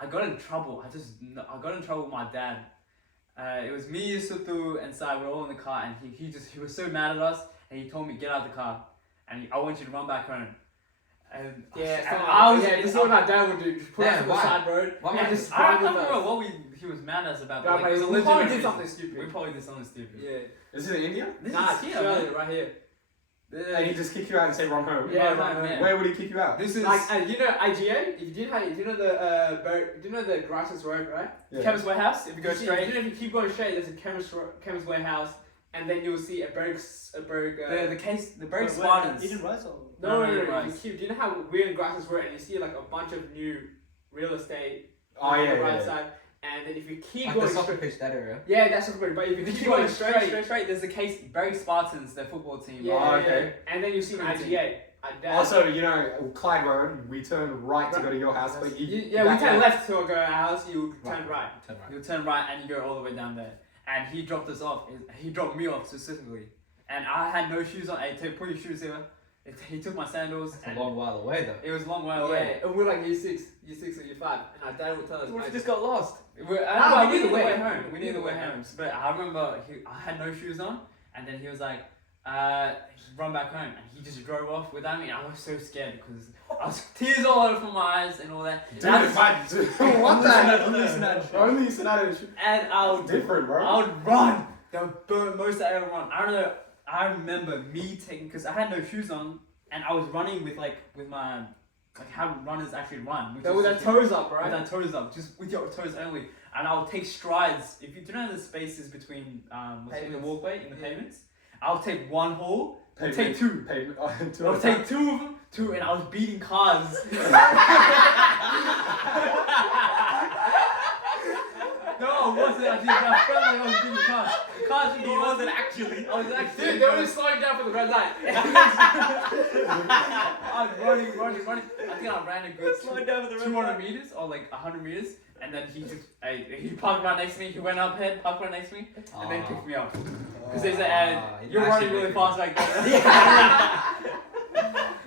I got in trouble. I got in trouble with my dad. It was me, Sutu, and Sai. We were all in the car, and he was so mad at us, and he told me, get out of the car, and I want you to run back home. And This is what my dad would do. Just put us Yeah, on the why? side road Why and would just I run can't with remember us. what he was mad at us about. Yeah, but, but it was a we probably legitimate did reason. something stupid. We probably did something stupid. Yeah. Is it in India? This Nah, is here, Australia, man. right here. And he just kick you out and say run home. Yeah, Right, right, man. Where would he kick you out? This is Like, you know IGA? If you did have, do you know the Grass's Road, right? Yeah. Chemist Warehouse. If you go You straight, know, if you keep going straight, there's a chemist warehouse, and then you'll see a Berg. the Berg Wait, Spartans. Eden Rice or? No. No, If right. you keep, do you know how we're in Grass's Road and you see like a bunch of new real estate Oh, on yeah, the right yeah. side, and then if you keep Like the going soccer straight, pitch, that area. yeah, that's what. But if you keep going straight, there's a case Berg Spartans, their football team. yeah, Oh, okay. and then you see an Crazy. IGA. Also, you know, Clyde Road, we turn right to go to your house, but we you turn left to go to our house. You Right. turn right. Turn right. You turn right and you go all the way down there. And he dropped us off. He dropped me off specifically. and I had no shoes on. Hey, put your shoes here. He took my sandals. It's a long while away though. It was a long while away. Yeah, and we're like year 6 or year 5, and our dad would tell us. What if you just got lost? We we knew knew the way the way home. home. We knew the way home. But I remember I had no shoes on, and then he was like, run back home, and he just drove off without me. I was so scared because I was tears all over from my eyes and all that. Dude, what the? Only scenario. And I would Different, bro. I would run the most I ever run. I don't know. I remember me taking because I had no shoes on, and I was running with my how runners actually run. With their toes up, right? With their toes up, just with your toes only. And I would take strides. If you don't know the spaces between the walkway in the pavements, I'll take one hole, take two. I'll take two of them, and I was beating cars. No, I wasn't actually. I felt like I was beating cars. The cars He wasn't actually. I was actually. Dude, they were just slowing down for the red light. I was running. I think I ran a good Slowing down for the red 200 light. meters or like 100 meters, and then he parked right next to me. He went up ahead, parked right next to me, and then picked me up. Because they said, "You're running really fast like that."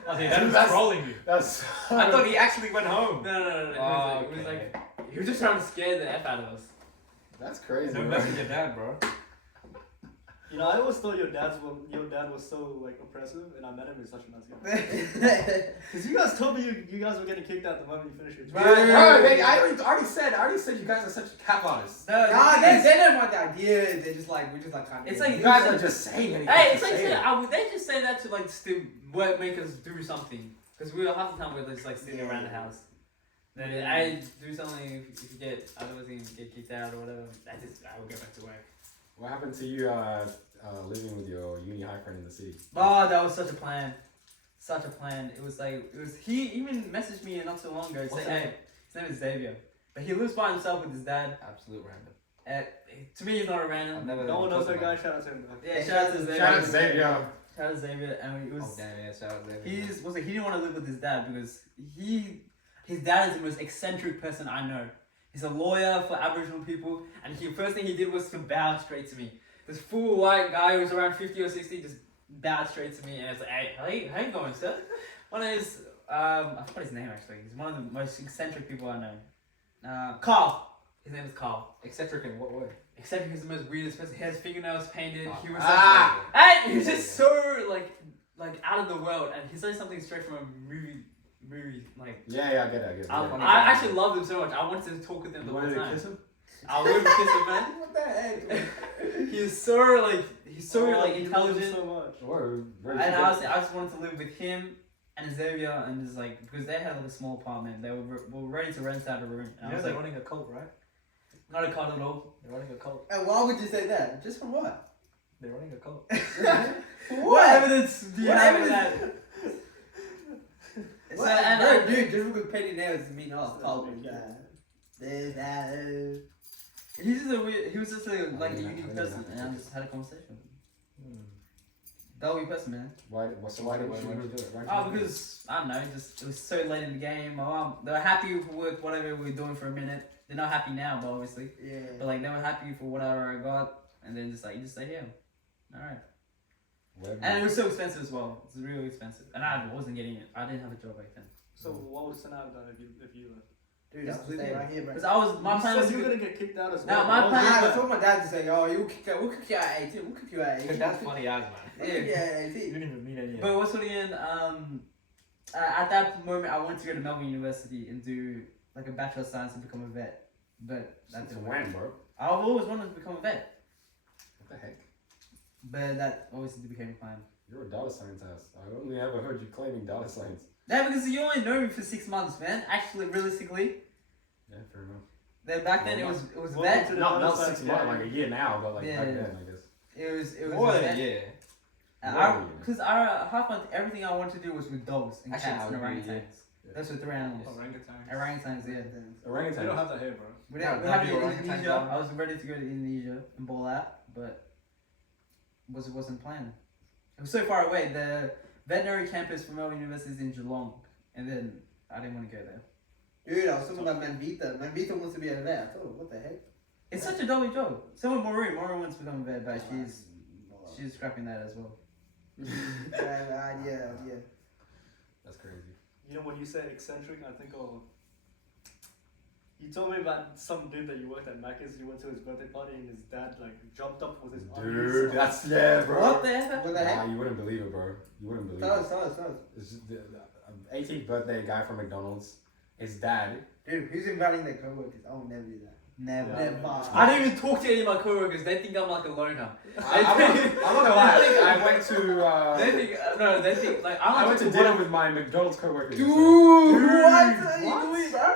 That's trolling you. That's. I thought he actually went home. No. It was like he was just trying to scare the F out of us. That's crazy. Don't bro. mess with your dad, bro. You know, I always thought your dad was so like oppressive, and I met him. He's such a nice guy. Because you guys told me you guys were getting kicked out the moment you finished your Bro, training. I already said you guys are such cap artists. They don't want the idea. They're just like we're just like kind of. It's like You guys are just saying anything. Hey, it's to like say it. they just say that to like still make us do something. Because we half the time we're just like sitting around the house. Then I do something if you get otherwise you get kicked out or whatever. I will go back to work. What happened to you living with your uni high friend in the city? Oh, that was such a plan. It was he even messaged me not so long ago saying, hey, his name is Xavier. But he lives by himself with his dad. Absolute random. To me, he's not a random. I've never No one knows talked that guy. about Shout out to him. Though. Yeah, shout out to Xavier. Shout out to Xavier. Shout out to Xavier. And it was. Oh damn, yeah, shout out Xavier. He didn't want to live with his dad because his dad is the most eccentric person I know. He's a lawyer for Aboriginal people, and first thing he did was to bow straight to me. This full white guy who was around 50 or 60 just bowed straight to me, and I was like, hey, how you going, sir? One of his, I forgot his name actually. He's one of the most eccentric people I know. Carl. His name is Carl. Eccentric in what way? Eccentric is the most weirdest person. He has fingernails painted. Oh. He was Ah! and he's just so like out of the world, and he says something straight from a movie like. Yeah, I get it. I actually loved him so much. I wanted to talk with him the whole time. Kiss him? I would kiss him, man. What the heck? He's so intelligent. So much. And I just wanted to live with him and Xavier, and just like because they had like a small apartment, they were ready to rent out a room. And I was they're like, running a cult, right? not a cult at all. They're running a cult. And why would you say that? Just for what? They're running a cult. What evidence do you What have of evidence? that? So, What? and, Bro, dude, just because painting nails doesn't mean cult. There's that. he was just a unique person, and I just had a conversation with him. That would be person, man. Why did you do it? Oh, because I don't know, it was so late in the game. They were happy with whatever we were doing for a minute. They're not happy now, but obviously. Yeah. But like they were happy for whatever I got, and then just like you just stay here. All right. And it was so expensive as well. It's really expensive, and I wasn't getting it. I didn't have a job back then. So what would Sana have done if you left? Dude, that's Just stay right here, bro. Because my You plan said was you were to. gonna get kicked out as No, well. my What plan- was I that? told my dad to say, oh, we'll kick you out at 18. We'll kick you out at 18. That's funny as man. We'll kick you out at 18. You didn't even mean any of But what's funny in at that moment I wanted to go to Melbourne University and do like a Bachelor of Science and become a vet, but that That's didn't when, work. bro. I've always wanted to become a vet, What the heck? but that obviously became a plan. You're a data science ass. I only ever heard you claiming data science. Yeah, because you only know me for 6 months, man. Actually, realistically, Yeah, fair enough. then back then it was Welcome vet. to the Not data 6 science months, game. like a year now, but like Yeah, back yeah. then, I guess. It was More than vet. a year. Because half month everything I wanted to do was with dogs and Actually, cats I and would agree, orangutans. yeah. That's with 3 animals. Orangutan. Orangutans, yeah. We Orangutan. don't have that here, bro. We Yeah, have that'd to be go to orangutan Indonesia. garden. I was ready to go to Indonesia and ball out, but it wasn't planned. It was so far away. The veterinary campus for Melbourne University is in Geelong, and then I didn't want to go there. Dude, I was talking about Manvita. Manvita wants to be a vet. I told him, what the heck? It's such a double job. So with Maureen wants to become a vet, but she's scrapping that as well. Yeah. That's crazy. You know, when you say eccentric, I think of. You told me about some dude that you worked at Macca's. You went to his birthday party and his dad like jumped up with his Dude, that's bro. What the heck? What the heck? Nah, you wouldn't believe it, bro. You wouldn't believe Tell it. us. It's just the 18th birthday guy from McDonald's. His dad. Dude, who's inviting their coworkers? I will never do that. Never. I don't even talk to any of my coworkers. They think I'm like a loner. I'm not gonna lie. I went to. They think they think like I went to dinner with my McDonald's coworkers. Dude, what are you what? doing, bro?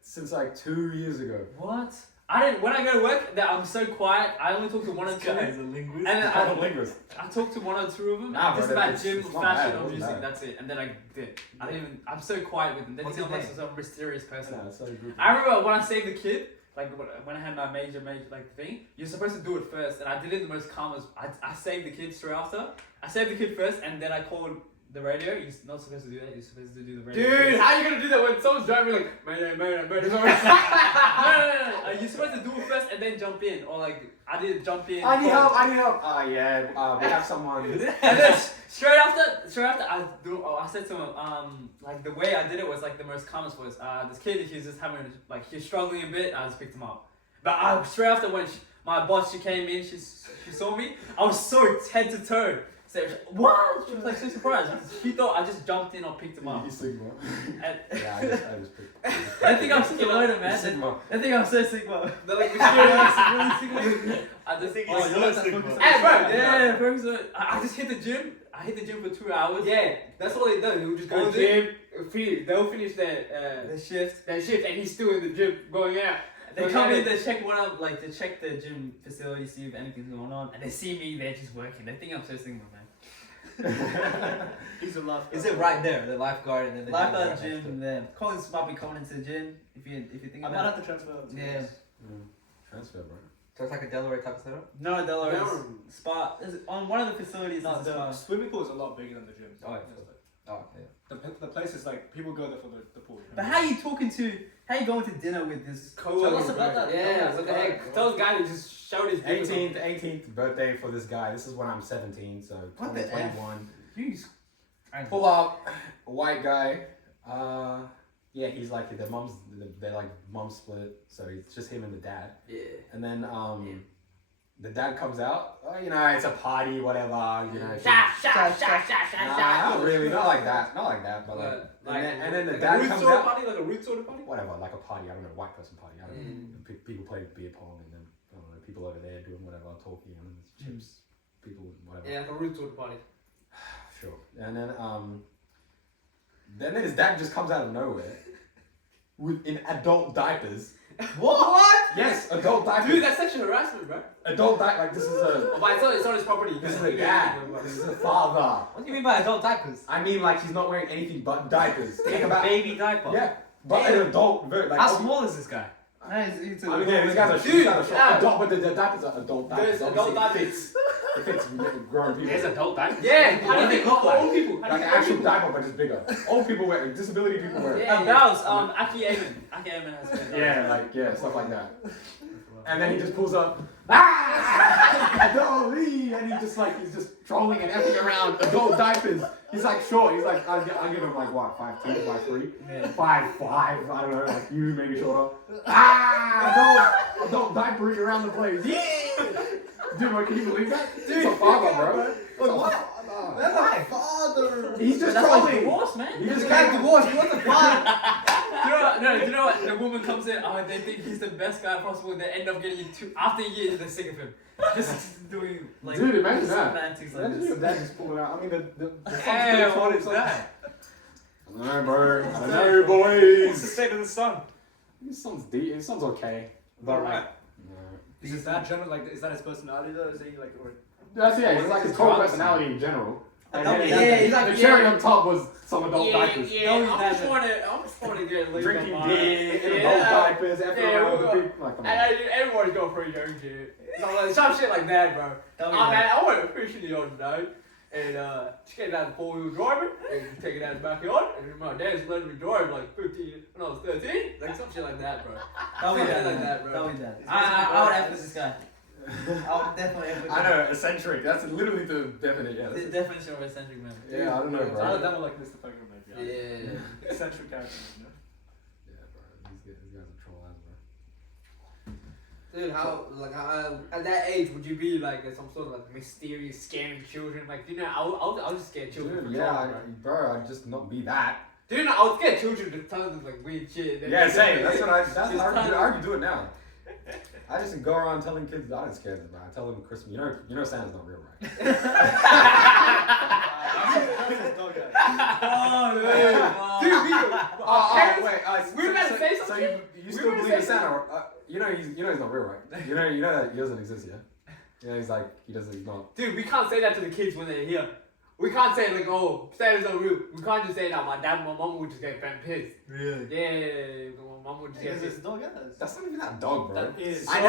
Since like 2 years ago. What? I don't. When I go to work, I'm so quiet. I only talk to one or two. a linguist. And then I'm a linguist. I talk to one or two of them. Nah, just bro, about it's- gym, it's not fashion, bad, or it wasn't music. bad. That's it. And then I did. I don't even. I'm so quiet with them. They What's think I'm his like name? some mysterious person. Yeah, it's so good. I remember when I saved the kid. Like when I had my major like thing, you're supposed to do it first, and I did it in the most calmest. I saved the kid straight after. I saved the kid first, and then I called the radio. You're not supposed to do that. You're supposed to do the radio. Dude, first. how you gonna do that when someone's driving like, man? No. You're supposed to do it first and then jump in, or like I did jump in. I need help. Oh yeah, we have someone. And then straight after, I said to him, like the way I did it was like the most calmest was, this kid, he's just having, like, he's struggling a bit, I just picked him up. But straight after when my boss, she came in, she saw me, I was so head to toe. So, what? She was like so surprised. She thought I just jumped in or picked him up. He's Sigma. And Yeah, I just picked. I think I'm such a loner, man. Sigma. I think I'm so Sigma. They're like, I just think Oh, you're like Sigma. Hey, bro, Yeah, focus on. I just hit the gym. I hit the gym for 2 hours. yeah, that's all they do. They'll just go Oh, to the gym, they'll finish their The shift. shift, and he's still in the gym going out. They come in, they check what I'm like. They check the gym facility, see if anything's going on, and they see me. They're just working. They think I'm so Sigma, man. He's a lifeguard. Is it right there, the lifeguard and then the Lifeguard gym? gym. Then Collins might be coming into the gym if you think I might about have to transfer. it. Yeah. Transfer, bro. So it's like a Delaware type of setup? No, Delaware No. spa is on one of the facilities. No, is a the spa. swimming pool is a lot bigger than the gym. Oh, yeah. Oh, yeah. The place is like people go there for the pool. But how you talking to? How you going to dinner with this? Tell us about that. Yeah, what the heck? Tell this guy to just shout his 18th birthday for this guy. This is when I'm 17, so What the 2021. Jeez. Pull up, a white guy. Yeah, he's like they're like mom split, so it's just him and the dad. Yeah. And then the dad comes out. Oh, you know, it's a party, whatever. You know. Nah, not really, not like that, but like. And then the dad root comes soda out. party, like a root soda party. Whatever, like a party. I don't know, white person party. I don't know. People play beer pong, and then I don't know, people over there doing whatever, talking, and then there's chips, people, whatever. Yeah, like a root soda party. Sure. And then his dad just comes out of nowhere in adult diapers. What? Yes, adult diapers. Dude, that's sexual harassment, bro. Adult diapers. Like this is Oh, but it's not his property. this is a dad. This is a father. What do you mean by adult diapers? I mean, like he's not wearing anything but diapers. Think about baby diaper. yeah, but an adult. Like How small is this guy? I mean, yeah, these guys are Dude, short. yeah. Adult, but the diapers are adult diapers. There's adult Obviously, it fits grown people. There's adult diapers. Yeah, What do they look like? Old people. Like an actual diaper, but just bigger. Old people wear it. Disability people wear it. Yeah. Bells. Aki Eamon has Stuff like that. And then he just pulls up, adult Lee, and he's just trolling and effing around adult diapers. He's like short. He's like, I'll give him like what, 5'2", 5'3", 5'5", I don't know, like you maybe shorter. Adult diapering around the place. Dude, what, can you believe that? It's a father, bro. What? That's my father. He's just That's like trolling. divorce, man. He This just guy's divorced. He wants a father. Do you know what? The woman comes in, they think he's the best guy possible, they end up getting into, after years, they're sick of him. Just doing, like, Dude, imagine that. stupid antics like Imagine this. your dad just pulling out. I mean, the son's Hey, pretty what short, is so- that? I don't know, bro. I don't know, What's the boys. state of the sun? His son's deep. His son's okay. But right. No. Is that general? Like, is that his personality though? Is he like? Or... That's It's like his whole personality in general. And then Yeah, he's the cherry on top was some adult diapers. I just want to get laid Drinking on beer in Yeah. adult diapers, effing Yeah, around with we- people. Like, come on. And everybody's going for young shit. Some shit like that, bro. I went to fishing the other day, and she came out in 4-wheel driving, and she take it out of the backyard, and my dad's letting me drive like 15 when I was 13. Like some shit like that, bro. That'll be Something that, like man. that, bro. That'll be that. I would have for this guy. I would definitely ever. I know, eccentric. That's literally the definition. Yeah, The that's definition of eccentric man. yeah, I don't know, I bro. don't like Mr. Poker, maybe. Yeah. Eccentric character, you know? Yeah, bro. These guys are troll ass, bro. Dude, how at that age would you be like some sort of like mysterious scaring children? Like, you know, I'll just scare children. Dude, for yeah, fun, bro. bro. I'd just not be that. Dude, I would scare children to tell them like weird shit. Yeah, same. That's what I. That's Just what I tell already do it now. I just go around telling kids I didn't scare them, bro. I tell them Christmas. You know Santa's not real, right? Oh, Dude, we were about to say So something. you still believe in Santa? You know he's not real, right? You know that he doesn't exist, yeah. You know he's not. Dude, we can't say that to the kids when they're here. We can't say like, oh, Santa's not real. We can't just say that. My dad and my mom would just get pissed. Really? Yeah, my mom would just get Because pissed. it's dog, yeah. That's not even that dog, bro. That is. I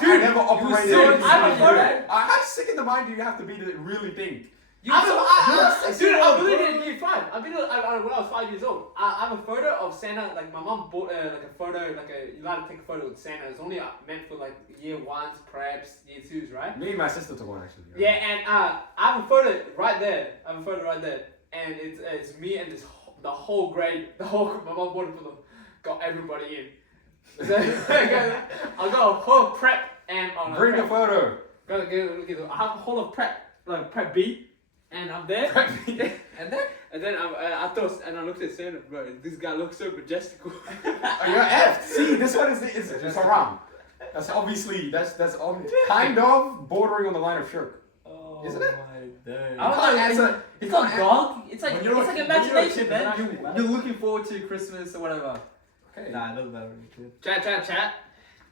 Dude, never operated. so in I'm bro. a- How sick in the mind do you have to be to really think? Dude, I believe it in year 5. When I was 5 years old. I have a photo of Santa. Like my mom bought like a photo, you allowed to take a photo with Santa. It's only meant for like year 1s, preps, year 2s, right? Me and my sister took one actually. Yeah, and I have a photo right there. And it's me and the whole grade. My mom bought it got everybody in. So I got a whole prep and Bring prep. the photo. I have a whole of prep, like prep B. And I'm there, and then I thought, and I looked at Santa, bro. This guy looks so majestical. Oh, you're effed. See, this one is haram. That's obviously that's on kind of bordering on the line of shirk. Oh, Isn't it? my days. You can't answer. It's not dog. It's like When you're it's like a- when you're a imagination, kid, man. it's actually bad. You're looking forward to Christmas or whatever. Okay. Nah, it doesn't matter when you're a kid. Chat.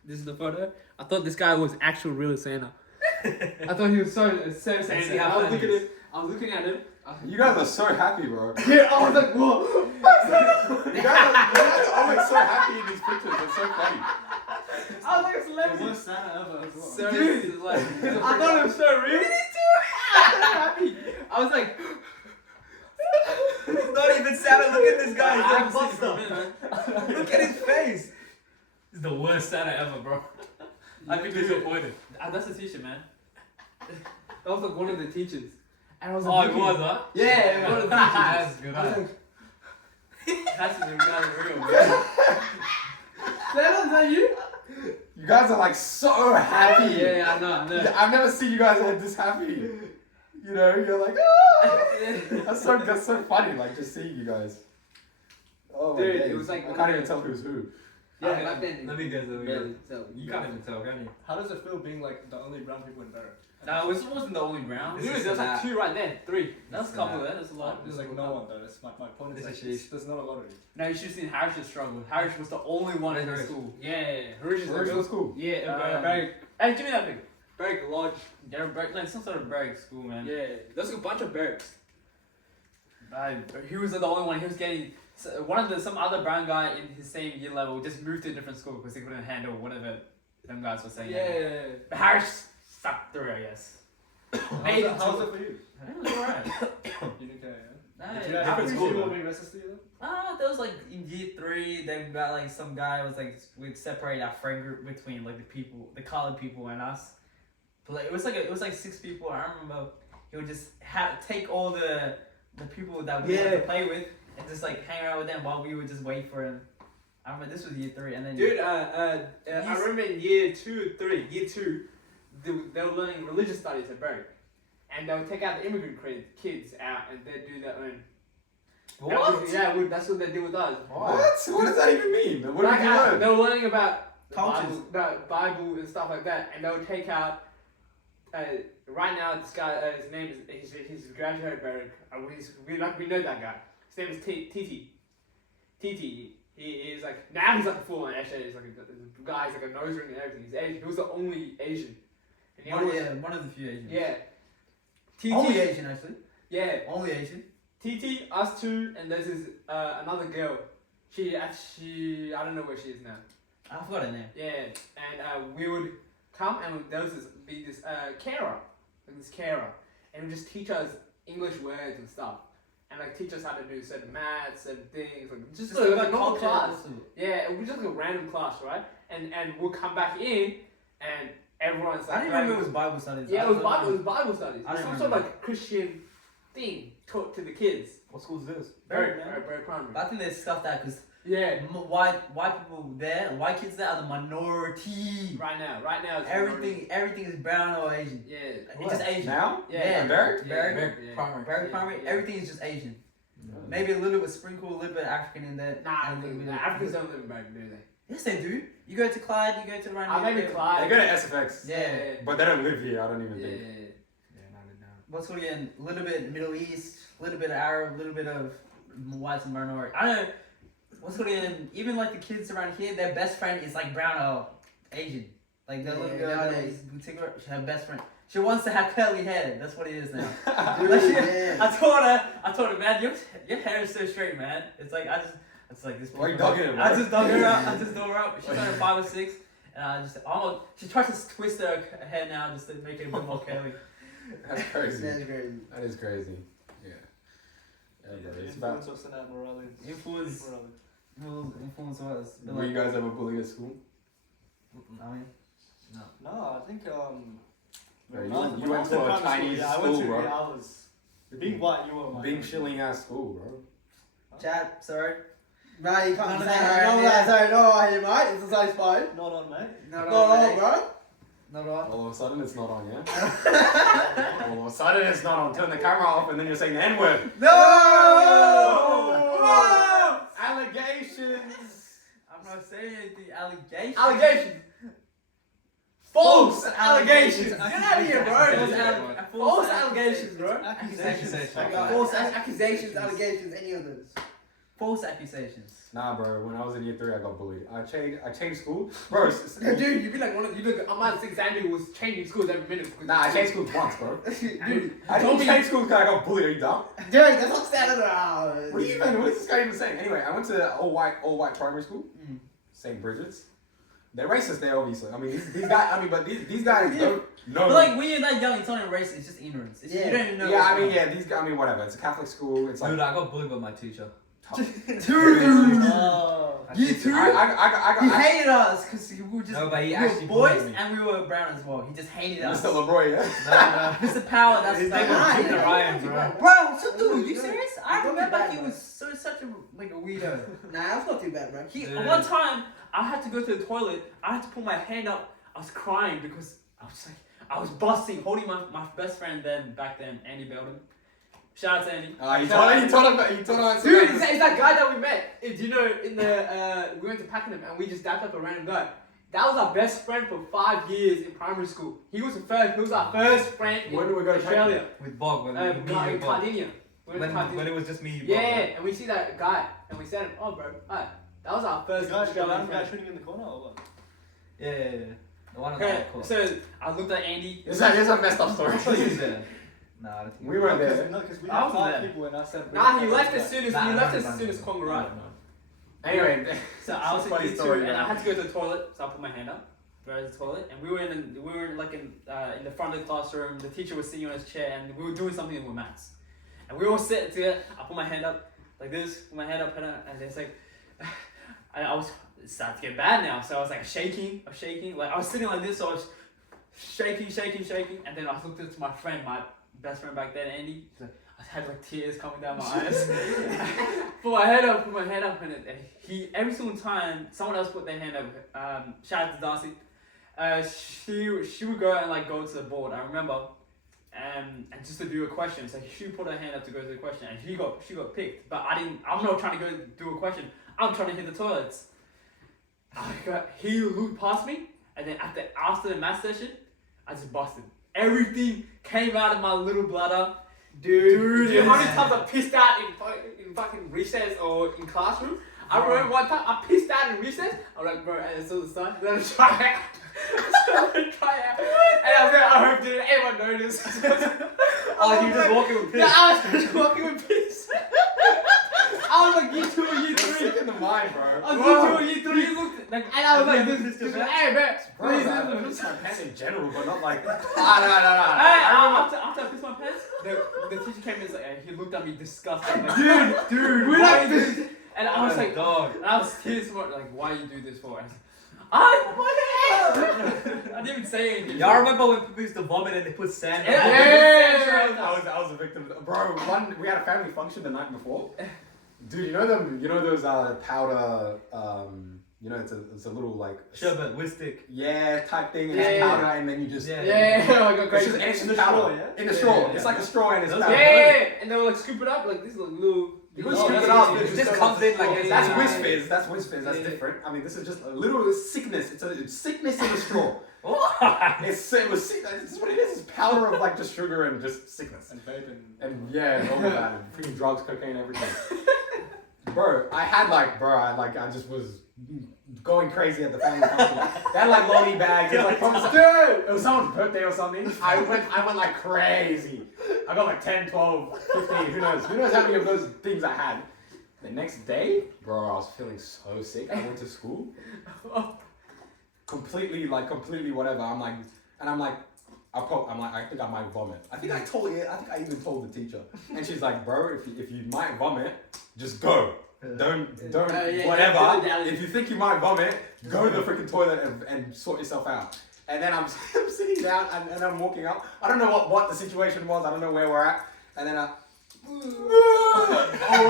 This is the photo. I thought this guy was actual real Santa. I thought he was so Santa. I was looking at him. You guys are so happy, bro. Yeah, I was like, whoa. You guys are always so happy in these pictures. It's so funny. I was like a The celebrity. worst Santa ever as well. So Dude, this is like, I thought it was so real. Me too. I was so happy. I was like, it's not even Santa. Look at this guy. I He's haven't like seen it for a buster. minute, man. Look at his face. This is the worst Santa ever, bro. I'd be disappointed. That's a t-shirt, man. That was like one of the teachers. And I was Oh, like, it was, huh? Yeah, one of the teachers. That's good. I was like, That's the real, man. Santa, is that you? You guys are like so happy. Yeah, I know. I've never seen you guys like this happy. You know, you're like, ah. That's so funny. Like just seeing you guys. Oh my Dude, days. it was like I can't even tell who's who. Yeah, back then. Let me guess. You You can't even tell, can you? How does it feel being like the only brown people in Barrett? No, this wasn't the only round. Dude, there's like 2 right there. 3. That's a couple there. That's a lot. There's like no one though. That's my point. Is This like, is there's not a lot of you. No, you should have seen Harish's struggle. Harish was the only one in the Harish. school. Yeah, Harish is Where's like, school? yeah, very. Hey, give me that thing. Very large. They're like some sort of barrack school, man. Yeah, there's a bunch of barracks. He was the only one. He was getting some other brown guy in his same year level just moved to a different school because he couldn't handle whatever them guys were saying. Yeah. But Harish stuck through, I guess. How's it for you? I think it was alright. You didn't care, yeah? Nah, Did you yeah. have different any school, people though. being racist to you then? There was like in year 3, they got like some guy was like we'd separate our friend group between like the colored people and us. But like, it was like 6 people. I remember he would just take all the people that we wanted to play with and just like hang around with them while we would just wait for him. I remember this was year 3, and then Dude, I remember in year 2, 3, year 2, they were learning religious studies at Berg. And they would take out the immigrant kids out and they'd do their own. what? That's what they do with us. What? What does that even mean? What Like, did you learn? they were learning about the Cultures. Bible and stuff like that, and they would take out. Right now, this guy, his name is he's graduated Barrack. We know that guy. His name is Titi. Titi. He is like now he's like a full on Asian. He's like a guy. He's like a nose ring and everything. He's Asian. He was the only Asian. And he always, One of the few Asians. yeah. Titi. Only Asian actually. Yeah. Only Asian. TT, us 2, and there's this another girl. She I don't know where she is now. I forgot her name. Yeah, and we would come and there was this carer, and would just teach us English words and stuff, and like teach us how to do certain maths, certain things, like just like normal class. Yeah, it was just like a random class, right? And we'll come back in, and everyone's I like. didn't remember it was Bible studies. Yeah, I it was don't Bible. It know. was Bible studies. I It's don't some sort of remember. like Christian thing taught to the kids. What school is this? Very primary. But I think they scuffed that because Yeah. white people there, white kids there are the minority. Right now, it's Everything is brown or Asian. Yeah. It's just Asian. Now? Yeah. Barrett? Very Primary. Very primary. Yeah. Everything is just Asian. Maybe a little bit sprinkle, a little bit African in there. Nah, and a little bit Africans don't live in Brighton, do they? Yes, they do. You go to Clyde, you go to around. Maybe They Clyde. go to SFX. Yeah. But they don't live here, I don't even Yeah. think. What's called again? A little bit Middle East, a little bit of Arab, a little bit of whites and minority. I don't know. What's called again? Even like the kids around here, their best friend is like brown or Asian. Like the little girl nowadays. her best friend. She wants to have curly hair. That's what it is now. Dude, Like, yeah. I told her, man, your hair is so straight, man. It's like it's like this. Why you dogging her, I bro? just dug her up. I just dug her up. She's only 5 or 6, and I just she tries to twist her hair now just to make it a bit more curly. That's crazy. That's crazy. That is crazy. Yeah. Yeah, bro. It's about. Influence of Senat Morales. Influence was. Were you guys ever bullied at school? I mean, No, I think Yeah, when you I went- was- you when I went was to in a primary Chinese I went school, to, bro. Yeah, I was being white. You were my Big chilling ass school, bro. chat. Sorry. Right, you can't No, say no, that. no, No, yeah. that's sorry, no, I hear, mate. It's a safe spot. Not on, mate. No, No, bro. Not on. All of a sudden it's not on, yeah? All of a sudden it's not on. Turn the camera off and then you're saying the N word. No! Allegations! I'm not saying anything. Allegations. Allegations. False allegations. Get out of here, False bro. alle- False allegations, bro. Accusations. False accusations, allegations, any of those. False accusations. Nah, bro. When I was in year 3, I got bullied. I changed school, bro. Dude, you be like one of you look. I'm at 6 Andy was changing schools every minute. Nah, I changed schools once, bro. Dude, I didn't change schools because I got bullied. Are you dumb? Dude, that's not standard. What is this guy even saying? Anyway, I went to all white primary school, St. Bridget's. They're racist there, obviously. I mean, these guys. I mean, but these guys don't know. But like when you're that young, it's not even racist. It's just ignorance. It's just, you don't even know. Yeah, what's I mean, going yeah, these guys. I mean, whatever. It's a Catholic school. It's like. Dude, I got bullied by my teacher. Oh. You too? I He got. hated us because we were just No, but he we actually were boys bullied me. and we were brown as well. He just hated us. Mr. LeBroy, yeah. Mr. Power, that's His like, name was ah, Junior yeah. Ryan, bro. Bro, so dude, you serious? I It's not too remember bad, he bro. was such a like a weirdo. Nah, that's not too bad, bro. Dude. One time I had to go to the toilet. I had to put my hand up. I was crying because I was busting, holding my best friend back then, Andy Belden. Shout out to Andy. You told him. Dude, it's that guy that we met. Do you know, in the we went to Pakenham and we just dapped up a random guy. That was our best friend for 5 years in primary school. He was our first friend in When did we go to Australia. With Bog, when In me and Bog. Sardinia. We went to When Sardinia. it was just me. Yeah, and we see that guy and we said, "Oh, bro, hi." That was our The first guy, the Australian random guy friend. shooting in the corner or what? Yeah. The one on the Okay, high court. so I looked at Andy. It's a messed up story. Nah, I don't think We weren't there. No, because we I had wasn't 5 there. people and I said. Nah, he left as soon as Nah, Congo arrived. Anyway, So I was in funny year 2 story, and man. I had to go to the toilet, so I put my hand up. Where is the toilet? And we were in the front of the classroom. The teacher was sitting on his chair, and we were doing something with maths. And we all sit together. I put my hand up like this, put my hand up, and it's like, I was it started to get bad now. So I was like shaking. Like I was sitting like this, so I was shaking, and then I looked at my friend, my best friend back then, Andy. I had like tears coming down my eyes. put my head up, and he every single time someone else put their hand up. Shout out to Darcy. She would go and like go to the board. I remember, and just to do a question. So she put her hand up to go to the question, and she got picked. But I didn't. I'm not trying to go do a question. I'm trying to hit the toilets. He looked past me, and then after the math session, I just busted. Everything came out of my little bladder. Dude, how many times I pissed out in fucking recess or in classroom? I remember one time I pissed out in recess. I'm like, bro, I saw the sun. Let me try out. And I was like, I hope didn't anyone notice. Oh, you just walking with piss. Yeah, I was just walking with piss. I was like, year 2 or year you're 3. sick in the mind, bro. I was year 2 or year 3. Looked like, and I was like, this hey, man, Bro, please, I pissed my pants in general, but not like. No. After I pissed my pants, the teacher came in and like, he looked at me disgusted. Like, dude, we like this. And I was like, dog. and I was tears for like, why you do this for? I didn't even say anything. Y'all remember when people used to vomit and they put sand? Yeah. I was a victim. Bro, we had a family function the night before. Dude, you know them? You know those powder? You know, it's a little like Sherbet, whisk type thing, and Yeah, it's yeah. powder, and then you just I got it's crazy. just and it's In just the powder. straw, yeah? In the straw. Yeah, It's yeah. like a straw and it's Those- powder. Yeah, and they will like scoop it up like this little. You can Oh, scoop it that's up. easy. It just goes comes on the in like straw. this. That's Yeah. whiz fizz. That's whiz fizz. That's Yeah. different. I mean, this is just a little sickness. It's sickness in the straw. What? It was sick. This is what it is. It's powder of like just sugar and just sickness. And vaping. And yeah, and all of that, and freaking drugs, cocaine, everything. Bro, I just was going crazy at the family function. They had like lolly bags. It was like dude, it was someone's birthday or something. I went like crazy. I got like 10, 12, 15, who knows how many of those things I had. The next day, bro, I was feeling so sick. I went to school. Completely whatever. I'm like, I think I might vomit. I think I even told the teacher. And she's like, bro, if you might vomit, just go. Don't yeah, whatever. yeah. If you think you might vomit, go to the freaking toilet and sort yourself out. And then I'm sitting down and I'm walking up. I don't know what the situation was. I don't know where we're at. And then all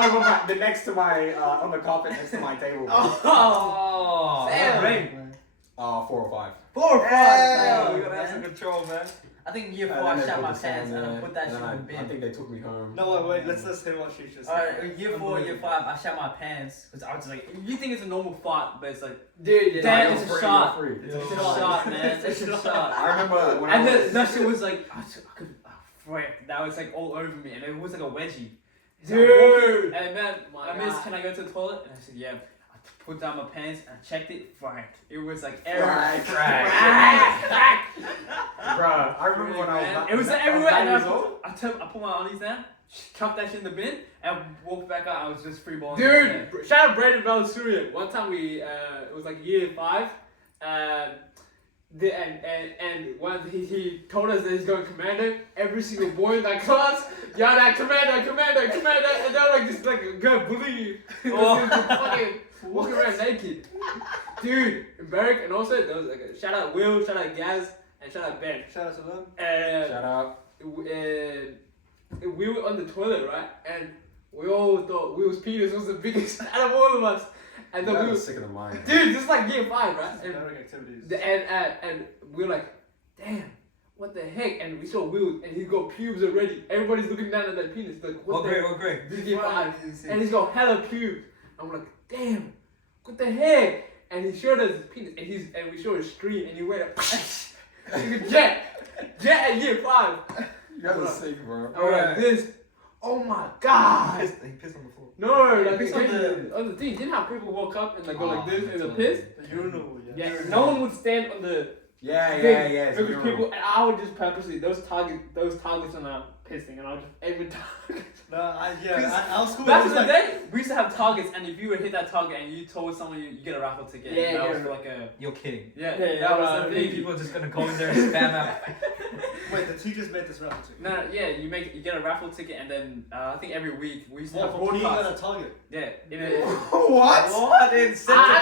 over the next to my on the carpet next to my table. Oh, Damn. great. 4 or 5. 4 or 5. Yeah. We gotta have some control, man. I think year And 4 then I they shat put my the sand pants and I there, put that and shit then in the I bin. think they took me home. No, wait, let's hear what she just said. Alright, year 4, year 5, I shat my pants because I was just like, you think it's a normal fart, but it's like, Dude, damn, You're it's a free, shot. you're free. It's a shot, man. It's a shot. I remember when And I then was that shit was like, I could, frick, that was like all over me, and it was like a wedgie. So I'm Dude. walking, and man, My I missed, God. can I go to the toilet? And I said, yeah. I put down my pants and I checked it, frick. It was like Frick. frick. Bruh, I remember when I was It was I everywhere, and 9 years old. I put my undies down, chucked that shit in the bin, and walked back out. I was just free balling. Dude, shout out Brandon Valsurian. One time it was like year 5, and he told us that he's going commando. Every single boy in that class yelled at commando, and they were like just like go bully. Fucking walking around naked. Dude, embarrassed, and also there was like a shout out Will, shout out Gaz, and shout out Ben. Shout out to them. Shout out. We were on the toilet, right? And we all thought Will's penis was the biggest out of all of us. And then I we were, was sick of the mind. dude, this is like year 5, right? And, Embarrassing activities. and we were like, damn, what the heck? And we saw Will, and he's got pubes already. Everybody's looking down at that penis, like, what the great. This is year 5. And he's got hella pubes. I'm like, damn, what the heck? And he showed us his penis, and we showed a stream, and he went up, jet at year 5. You guys are sick, bro. I was like this. Oh my god! He pissed on the floor. No, like Piss on on the thing. You know how people walk up and like go like this and the piss? The urinal, yeah. Yeah, no one would stand on the Yeah. thing. It's Because urinal. people, and I would just purposely those targets are now pissing, and I'll just every target. No, our school. Back was in the like, day, we used to have targets, and if you would hit that target and you told someone you get a raffle ticket, Yeah, that yeah. was like a You're kidding. yeah, Yeah, that was right. the thing. People are just gonna go in there and spam out. Wait, the teachers made this round too. No, yeah, you get a raffle ticket, and then I think every week we used to Yeah, have for peeing at broadcasts. a target. Yeah, in a, What? What? I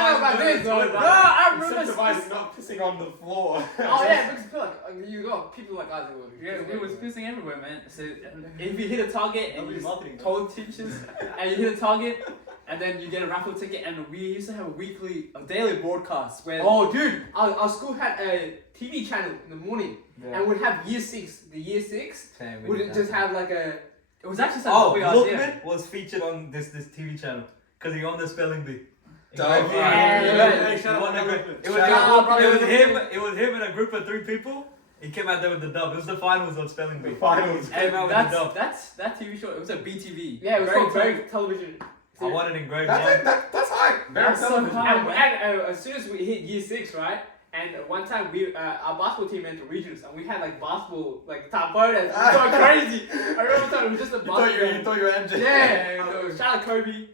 know about this, though. no, I remember. Incentivizing not pissing on the floor. Oh yeah, because feel like you got people like us who Yeah, we was pissing everywhere, man. So if you hit a target and Nobody's you marketing that. told teachers, and you hit a target, and then you get a raffle ticket, and we used to have a daily broadcast where. Oh, dude, our school had a TV channel in the morning, and we'd have year 6. The year 6 would just have like a. It was actually such Oh, a big idea. Lookman was featured on this TV channel because he won the spelling bee. Dog. Yeah. Shout out to Lookman. It was, Shout out, brother. it was him and a group of 3 people. He came out there with the dub. It was the finals of spelling bee. The finals. Came out with the dub. That TV show. It was a BTV. Yeah, it was called Very Very Television. I won it in grade That's 1. it. That's high. Very That's so television. high. And as soon as we hit year 6, right? And one time our basketball team went to regions, and we had like basketball like top photos. It was so crazy. I remember time it was just a You thought basketball. you were MJ. Yeah, shout out Kobe.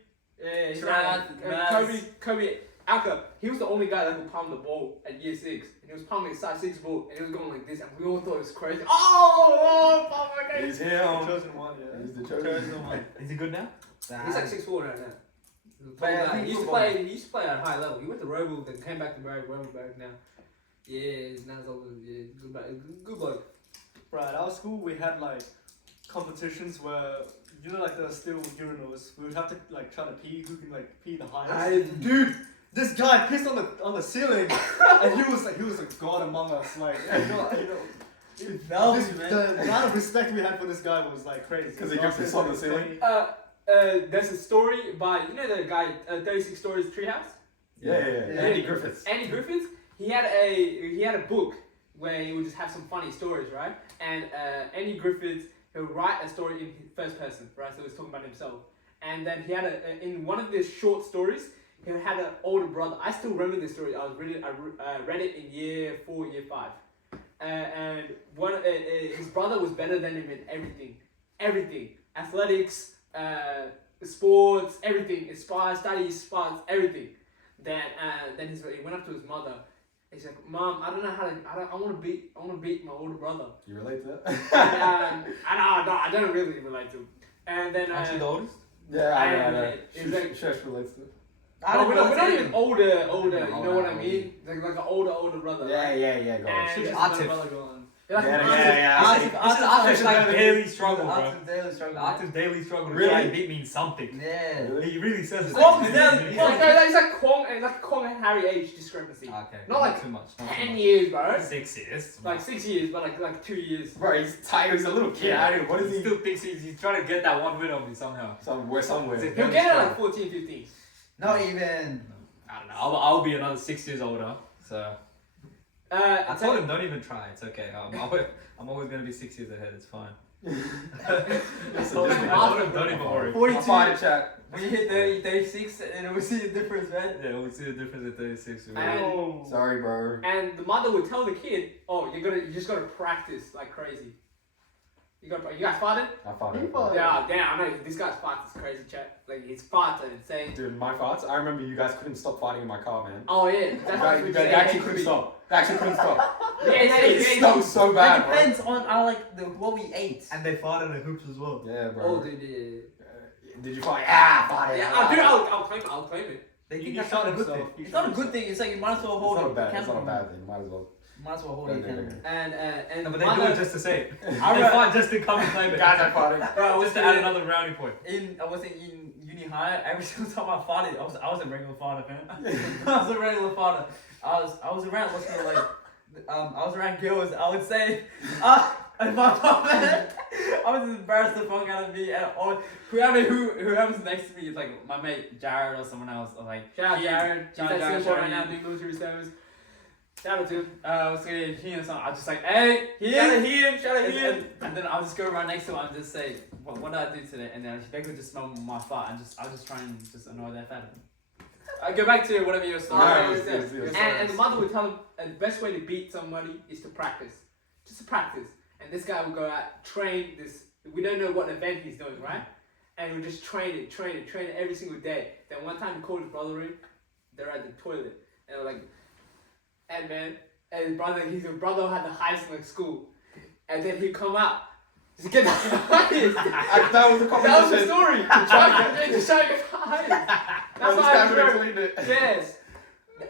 Yeah, Shout out Maz. Kobe Alka. He was the only guy that could palm the ball at year 6, and he was palming a size 6 ball, and he was going like this, and we all thought it was crazy. Oh my god! He's The him. chosen one, yeah. He's the chosen one. Is he good now? He's like 6'4" right now. But yeah, I He think used to football- play. He used to play at a high level. He went to Robo, then came back to Robo now. Yeah, now he's all good bloke. Bro, at our school we had like competitions where like the steel urinals. We would have to like try to pee who can like pee the highest. Dude, this guy pissed on the ceiling, and he was a god among us. Like No, the amount of respect we had for this guy was like crazy. Because he could piss on the ceiling. There's a story by the guy 36 Stories Treehouse. Yeah. Andy Griffiths. Andy Griffiths. He had a book where he would just have some funny stories, right? And Andy Griffiths, he'll write a story in first person, right? So he's talking about himself. And then he had in one of his short stories, he had an older brother. I still remember this story. I read it in year 4, year 5. And his brother was better than him in everything, athletics, sports, everything, studies, sports, everything. Then he went up to his mother. He's like, Mom, I don't know how to. I want to beat my older brother. You relate to that? And, I don't really relate to him. And then Actually, the oldest. Yeah, I know. It's like, Shesh relates to it. we're not even older. You know what I mean? Like an older brother. Right? Yeah. Go on. And- Just Atif. let brother go on. Atif's like daily struggle, bro. Atif's daily struggle. Atif's daily struggle to Really? try and beat means something. Yeah. He really says it. Kwong, He it's really like, says it's like Kwong and Harry age discrepancy. Okay. Not like too much. 10 years, bro. 6 years. Like 6 years, but like 2 years. Bro, he's tired. He's a little kid. Yeah. I don't know. What is He he? still thinks he's trying to get that one win on me somehow. Somewhere. Is it- He'll get it at like 14, 15. Not even. I don't know. I'll be another 6 years older. So I told him don't even try. It's okay. I'm always gonna be 6 years ahead. It's fine. I told him don't even worry. 42. Fire chat. When you hit 30, 36, and we'll see the difference, man. Yeah, we'll see the difference at 36. And, Sorry, bro. and the mother would tell the kid, "Oh, you just gotta practice like crazy. You guys farted? I found He it. farted. Yeah, damn, I know this guy's farts is crazy, chat. Like his farts are insane. Dude, my farts. I remember you guys couldn't stop fighting in my car, man. Oh yeah, that's what You guys actually couldn't stop. They actually couldn't stop. Yeah, It stunk so It bad, bro. depends on what we ate. And they fought in the hoops as well. Yeah, bro. Oh, dude, yeah. Did you fight? Yeah, fight. Yeah, dude, I'll claim it. They He think that's shot not a good himself. thing. He It's shot not a good thing. It's like you might as well hold It's not it. a bad. You It's not a can't- bad thing. Might as well. Might as well hold Okay, it. okay, okay. And No, the but they do mother, it just to say it. They I fight just to come and claim it. Guys, I farted. Just to add another brownie point. I was in uni high. Every single time I farted, I was a regular farter, man. I was a regular farter. I was around what's gonna like. I was around girls. I would say, and my mom, man, I was embarrassed the fuck out of me. And whoever's next to me is like my mate Jared or someone else. Or like shout out he- Jared. He's Shout at out Singapore Jared. right now doing military service. Shout out to him. I was saying he and something. I was just like, hey, Shout out him. shout out him. And then I'll just go right next to him and just say, what did I do today? And then they could just smell my fart and I'll just try and just annoy their family. Go back to whatever your story No, is. it's- it's- And the mother would tell him the best way to beat somebody is to practice. Just to practice. And this guy will go out, train this. We don't know what event he's doing, right? And he'll just train it every single day. Then one time he called his brother in. They're at the toilet. And they're like, hey man. And his brother had the highest in like school. And then he'd come out. Just get the highest. That was the That was the competition. story. Just trying to get the highest. That's This why guy I really remember. cleaned it. Yes.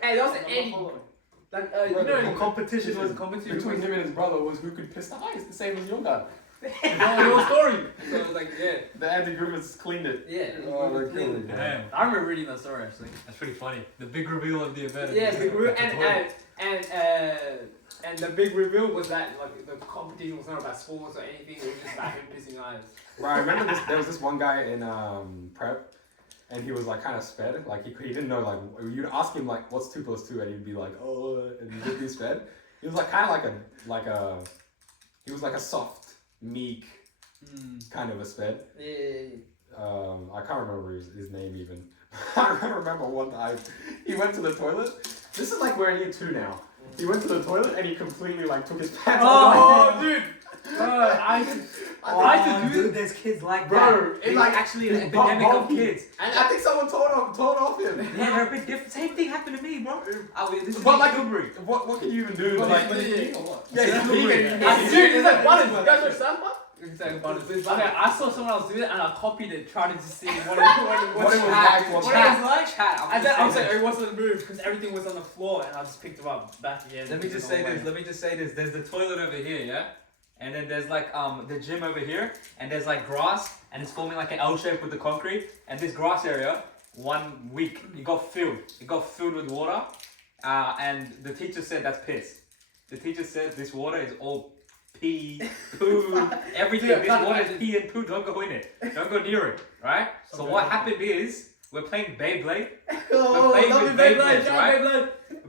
Hey, that was an Eddie. Like, you Bro, know, the competition was competition between him and his brother was who could piss the highest, the same as your guy. your story. So it was like, yeah. The Andy Griffiths cleaned it. Yeah. Oh, they're killing me. Damn. I remember reading that story actually. That's pretty funny. The big reveal of the event. Yeah, is big the reveal. toilet. And the big reveal was that like the competition was not about sports or anything. It was just about him pissing eyes. Bro, I remember this. There was this one guy in prep, and he was like kind of sped. Like he didn't know like you'd ask him like what's 2 + 2, and he'd be like oh, and he'd be sped. He was like kind of he was like a soft, meek kind of a sped. I can't remember his name even. I remember one time he went to the toilet. This is like we're in year 2 now. He went to the toilet and he completely like took his pants off. Oh, dude. I used to do there's kids like Bro, that. it's It's like- actually an it's epidemic of bulky. kids. And I think someone told off him. Yeah, they're a bit different. Same thing happened to me, bro. This is But like, Tilbury. what can you even do? What, Like, when it's me or what? yeah, he's vegan. Dude, it's like butter. You guys watch South Park? Okay, I saw someone else do it and I copied it, trying to just see what it What it was like, what what it it was like. Chat. And then I was like, it wasn't moved because everything was on the floor, and I just picked it up back again. Let me just say this. Let me just say this. There's the toilet over here, yeah, and then there's like the gym over here, and there's like grass, and it's forming like an L shape with the concrete. And this grass area, 1 week, it got filled. It got filled with water, and the teacher said that's piss. The teacher said this water is all pee, poo, everything. This water is pee and poo. Don't go in it. Don't go near it. Right? So what happened is we're playing Beyblade. Oh, playing love with you, Beyblade, Beyblades, right? We're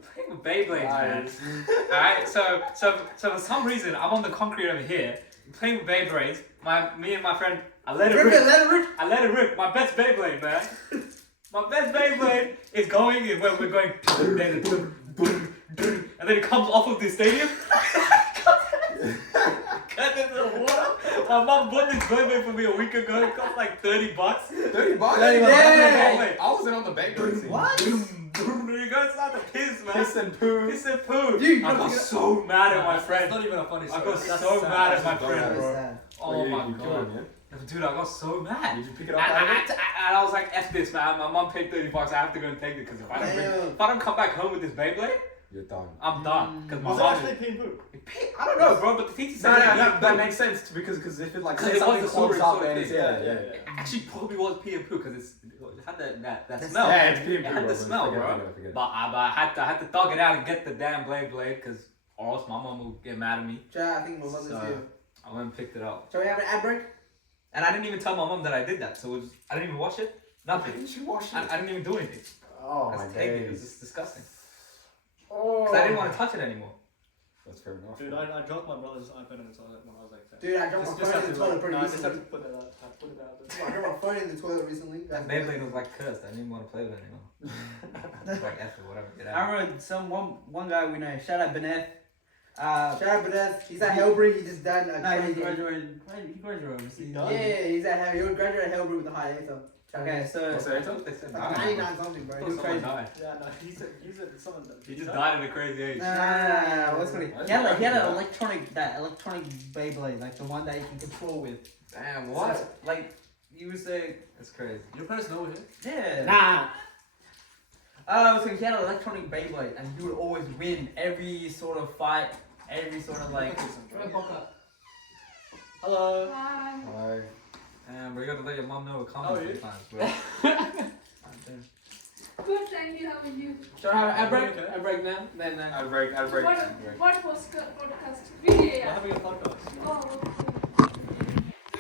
playing with Beyblades, man. Alright, so for some reason I'm on the concrete over here, playing with Beyblades. Me and my friend, I let it Rip rip. it, let it rip. I let it rip. My best Beyblade, man. My best Beyblade is going in when we're going, and then it comes off of the stadium. Cut into the water. My mom bought this Beyblade for me a week ago. It cost like $30. 30 bucks? Yeah. I wasn't on the Beyblade scene. What? You guys start to piss, man. Piss and poo. Piss and poo. Dude, I got so mad at my friend. That's not even a funny I story. got That's so sad. mad at my That's friend, sad. bro. Oh you my killed god. him, Dude, I got so mad. Did you pick it And, up? and I was like, F this, man. My mom paid $30. I have to go and take it because if I don't come back home with this Beyblade, You're done. I'm done. Because my Was it mom. actually pee and poo? I don't know, bro, but the teacher said That makes sense because if it like Because say it was something the clogs story up sort of and it's thing. yeah. It actually probably was pee and poo because it had that smell. Yeah, it's pee and It poo, had bro, the smell, forget it, bro. forget it. But I had to thug it out and get the damn blade because or else my mom will get mad at me. Jay, I think my mother's So, here. I went and picked it up. Shall we have an ad break? And I didn't even tell my mom that I did that. So I didn't even wash it. Why Nothing. didn't you wash it? I didn't even do anything. Oh I my just tagged it. It was days. just disgusting. Oh. Because I didn't want to touch it anymore. That's fair enough. Dude, I dropped my brother's iPad in the toilet when I was like 10. Dude, I dropped my phone in the toilet pretty I just had recently. to put it out. I put it out there. I dropped my phone in the toilet recently. That Beyblade was like cursed. I didn't even want to play with it anymore. It's like F it, whatever. Get I out. remember one guy we know. Shout out Beneth. Shout out Berneth. He's at Hellbury. He just done a No, he crazy. graduated. He graduated overseas. done? Yeah, he's at Hellbury. He was graduated at Hellbury with a high ASO. Okay, so What's that? What they said? Like 99 something, bro. He was Someone crazy. died. Yeah, no, he said someone that. He just died at a crazy age. Nah, what's funny? Why He had did you an like electronic Beyblade, like the one that you can control with. Damn, what? Like, you would say, that's crazy. Your parents know it. Nah. Yeah. So he had an electronic Beyblade, and he would always win every sort of fight, every sort of like. Hello. Hi. Damn, bro, you gotta let your mom know it How comes are you? sometimes, bro. Good, thank you. How are you? Shall I have an ad break? Okay. Ad break now? Then I'll break. What podcast? Video, We're yeah. having a podcast. Oh, okay.